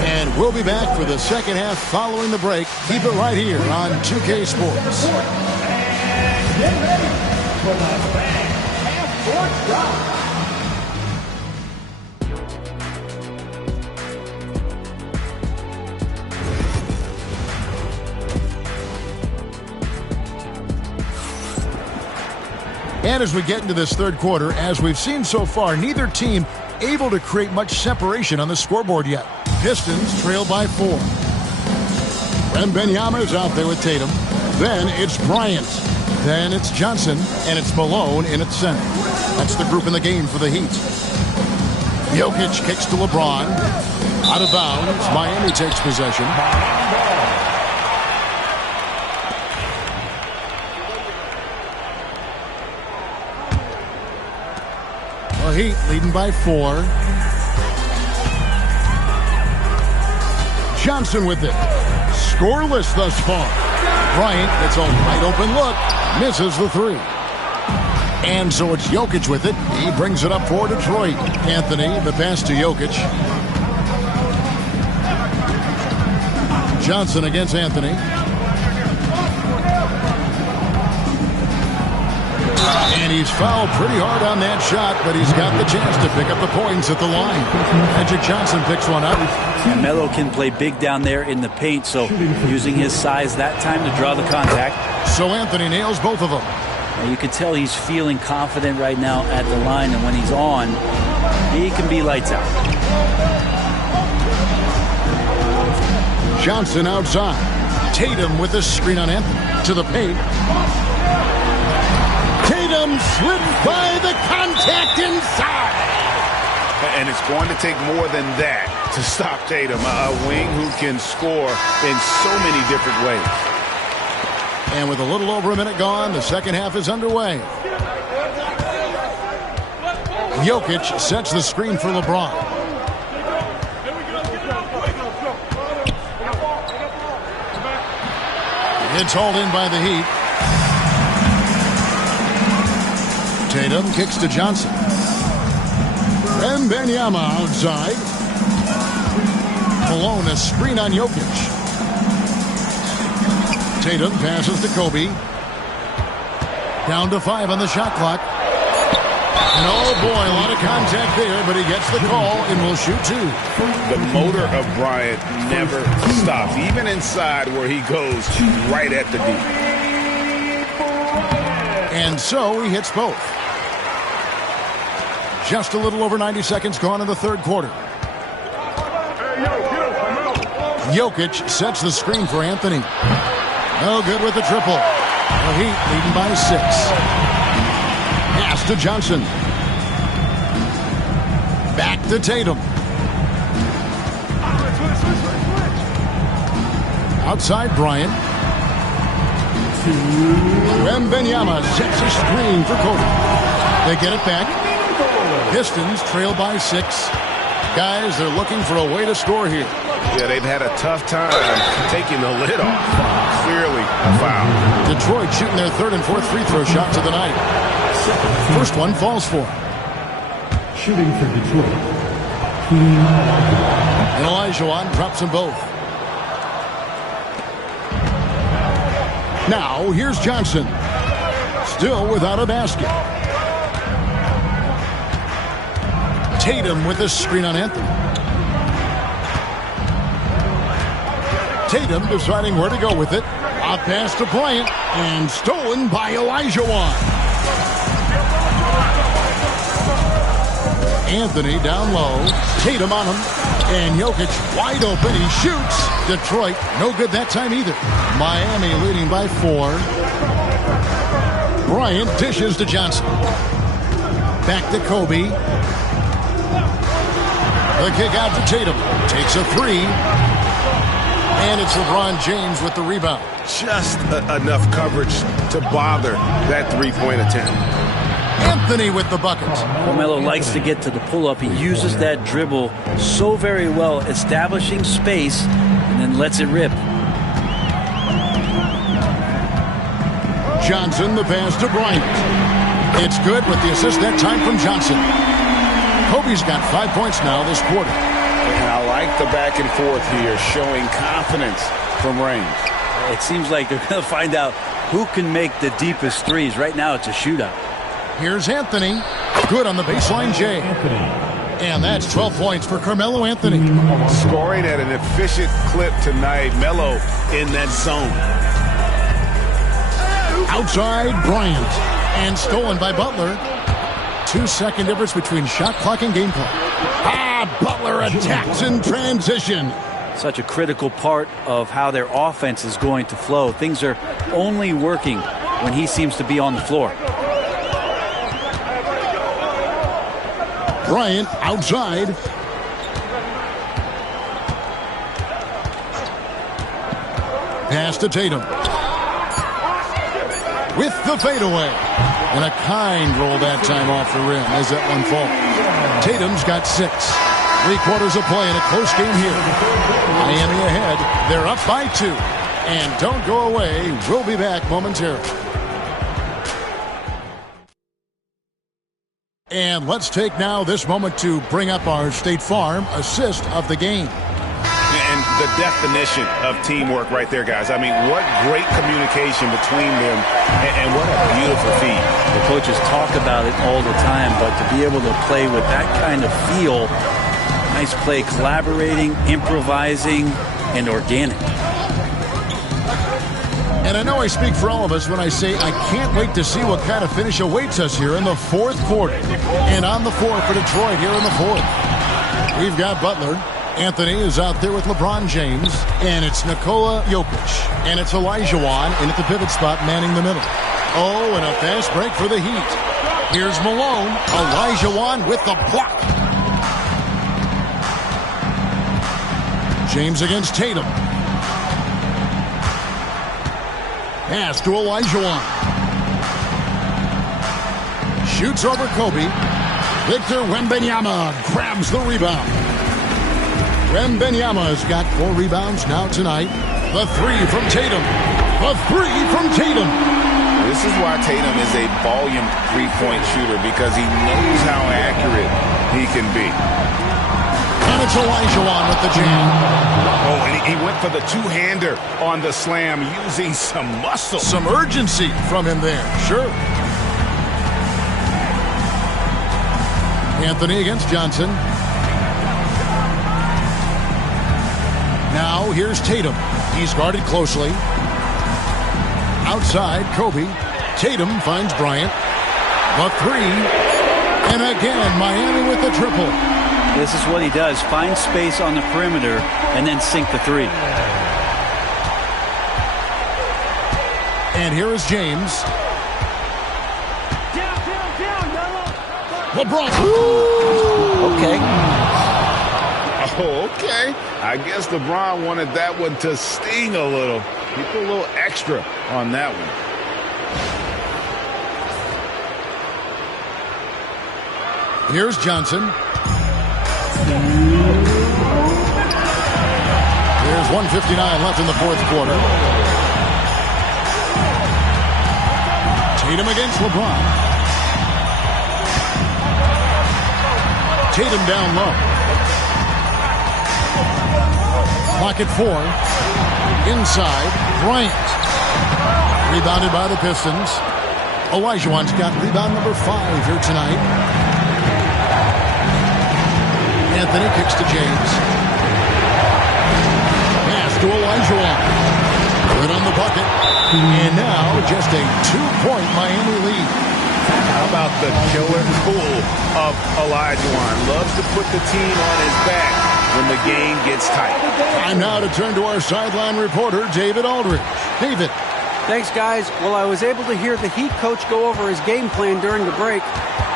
And we'll be back for the second half following the break. Keep it right here on 2K Sports. And get ready for the half-court drop. And as we get into this third quarter, as we've seen so far, neither team able to create much separation on the scoreboard yet. Pistons trail by 4. Wembanyama's out there with Tatum. Then it's Bryant. Then it's Johnson. And it's Malone in at center. That's the group in the game for the Heat. Jokic kicks to LeBron. Out of bounds. Miami takes possession. The Heat leading by 4. Johnson with it. Scoreless thus far. Bryant gets a wide open look. Misses the 3. And so it's Jokic with it. He brings it up for Detroit. Anthony, the pass to Jokic. Johnson against Anthony. And he's fouled pretty hard on that shot, but he's got the chance to pick up the points at the line. Magic Johnson picks one up. And Melo can play big down there in the paint, so using his size that time to draw the contact. So Anthony nails both of them. And you can tell he's feeling confident right now at the line, and when he's on, he can be lights out. Johnson outside. Tatum with the screen on Anthony. To the paint. Tatum slipped by the contact inside. And it's going to take more than that to stop Tatum. A wing who can score in so many different ways. And with a little over a minute gone, the second half is underway. Jokic sets the screen for LeBron. It's hauled in by the Heat. Tatum kicks to Johnson. Wembanyama outside. Malone a screen on Jokic. Tatum passes to Kobe. Down to 5 on the shot clock. And oh boy, a lot of contact there, but he gets the call and will shoot 2. The motor of Bryant never stops, even inside where he goes right at the D. And so he hits both. Just a little over 90 seconds gone in the third quarter. Jokic sets the screen for Anthony. No good with the triple. The Heat leading by 6. Pass to Johnson. Back to Tatum. Outside Bryant. Wembanyama sets a screen for Kobe. They get it back. Pistons trail by 6. Guys, they're looking for a way to score here. Yeah, they've had a tough time taking the lid off. Clearly a foul. Detroit shooting their 3rd and 4th free throw shots of the night. First one falls for. Shooting for Detroit. And Olajuwon drops them both. Now, here's Johnson. Still without a basket. Tatum with a screen on Anthony. Tatum deciding where to go with it. A pass to Bryant and stolen by Olajuwon. Anthony down low. Tatum on him. And Jokic wide open. He shoots. Detroit no good that time either. Miami leading by 4. Bryant dishes to Johnson. Back to Kobe. The kick out to Tatum. Takes a 3. And it's LeBron James with the rebound. Just enough coverage to bother that three-point attempt. Anthony with the bucket. Melo likes to get to the pull-up. He uses that dribble so very well, establishing space, and then lets it rip. Johnson, the pass to Bryant. It's good with the assist that time from Johnson. Kobe's got 5 points now this quarter. And I like the back and forth here, showing confidence from range. It seems like they're going to find out who can make the deepest threes. Right now, it's a shootout. Here's Anthony. Good on the baseline, Jay. And that's 12 points for Carmelo Anthony. Scoring at an efficient clip tonight. Melo in that zone. Outside Bryant. And stolen by Butler. 2-second difference between shot clock and game clock. Butler attacks in transition. Such a critical part of how their offense is going to flow. Things are only working when he seems to be on the floor. Bryant outside. Pass to Tatum. With the fadeaway. And a kind roll that time off the rim as that one falls. Tatum's got 6. 3/4 of play in a close game here. Miami ahead. They're up by 2. And don't go away. We'll be back momentarily. And let's take now this moment to bring up our State Farm assist of the game. And the definition of teamwork right there, guys. I mean, what great communication between them, and what a beautiful feed. The coaches talk about it all the time, but to be able to play with that kind of feel, nice play, collaborating, improvising, and organic. And I know I speak for all of us when I say I can't wait to see what kind of finish awaits us here in the 4th quarter. And on the floor for Detroit here in the 4th. We've got Butler. Anthony is out there with LeBron James. And it's Nikola Jokic. And it's Olajuwon in at the pivot spot manning the middle. Oh, and a fast break for the Heat. Here's Malone. Olajuwon with the block. James against Tatum. Pass to Olajuwon. Shoots over Kobe. Victor Wembanyama grabs the rebound. Wembanyama's got 4 rebounds now tonight. The 3 from Tatum. The 3 from Tatum. This is why Tatum is a volume three-point shooter, because he knows how accurate he can be. And it's Olajuwon with the jam. Oh, and he went for the two-hander on the slam, using some muscle. Some urgency from him there, sure. Anthony against Johnson. Now here's Tatum. He's guarded closely. Outside, Kobe. Tatum finds Bryant. The 3. And again, Miami with the triple. This is what he does. Find space on the perimeter and then sink the 3. And here is James. LeBron. Okay. Oh, okay. I guess LeBron wanted that one to sting a little. He put a little extra on that one. Here's Johnson. There's 1:59 left in the 4th quarter. Tatum against LeBron. Tatum down low. Clock at 4. Inside, Bryant. Rebounded by the Pistons. Olajuwon's got rebound number 5 here tonight. Anthony kicks to James. Pass to Olajuwon. Good on the bucket. And now just a 2-point Miami lead. How about the killer tool of Olajuwon? Loves to put the team on his back when the game gets tight. Time now to turn to our sideline reporter, David Aldridge. David. Thanks, guys. Well, I was able to hear the Heat coach go over his game plan during the break.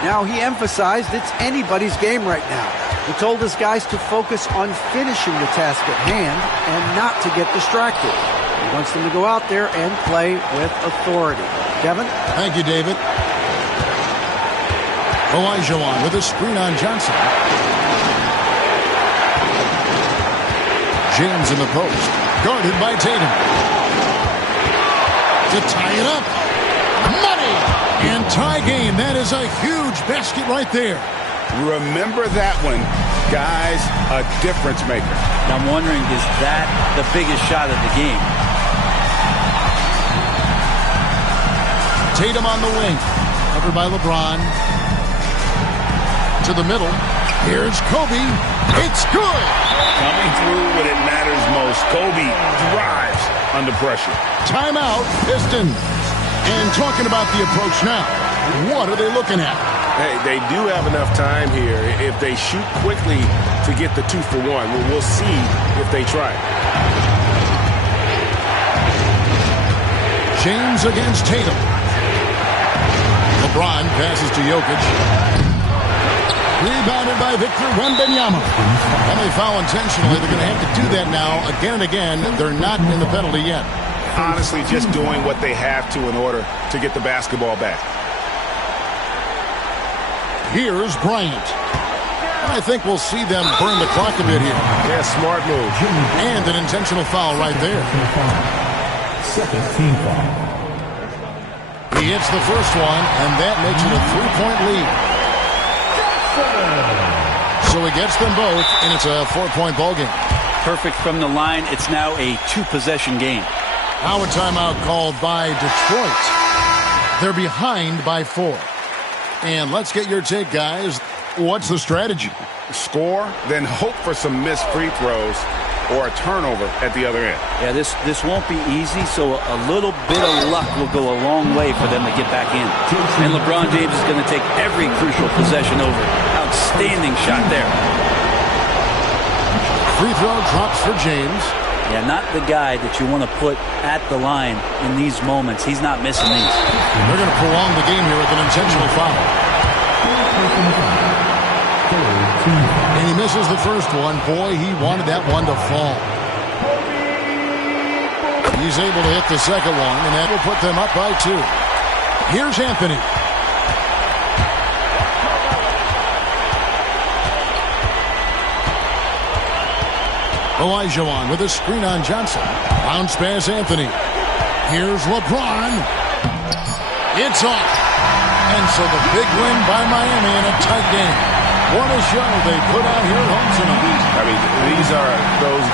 Now, he emphasized it's anybody's game right now. He told his guys to focus on finishing the task at hand and not to get distracted. He wants them to go out there and play with authority. Kevin? Thank you, David. Olajuwon with a screen on Johnson. James in the post. Guarded by Tatum. To tie it up. Money! And tie game. That is a huge basket right there. Remember that one. Guys, a difference maker. I'm wondering, is that the biggest shot of the game? Tatum on the wing. Covered by LeBron. To the middle. Here's Kobe. It's good. Coming through when it matters most. Kobe thrives under pressure. Timeout, Pistons. And talking about the approach now. What are they looking at? Hey, they do have enough time here. If they shoot quickly to get the 2 for 1, we'll see if they try. James against Tatum. LeBron passes to Jokic. Rebounded by Victor Wembanyama. And they foul intentionally. They're going to have to do that now again and again. They're not in the penalty yet. Honestly, just doing what they have to in order to get the basketball back. Here's Bryant. I think we'll see them burn the clock a bit here. Yeah, smart move. And an intentional foul right there. Second team foul. He hits the first one, and that makes it a 3-point lead. So he gets them both, and it's a 4-point ball game. Perfect from the line. It's now a 2-possession game. Now a timeout called by Detroit. They're behind by 4. And let's get your take, guys. What's the strategy? Score, then hope for some missed free throws or a turnover at the other end. Yeah, this won't be easy, so a little bit of luck will go a long way for them to get back in. And LeBron James is going to take every crucial possession over. Outstanding shot there. Free throw drops for James. Yeah, not the guy that you want to put at the line in these moments. He's not missing these. They're going to prolong the game here with an intentional foul. And he misses the first one. Boy, he wanted that one to fall. He's able to hit the second one, and that will put them up by 2. Here's Anthony. Olajuwon with a screen on Johnson. Bounce pass Anthony. Here's LeBron. It's off. And so the big win by Miami in a tight game. What a show they put out here at home tonight. I mean, these are those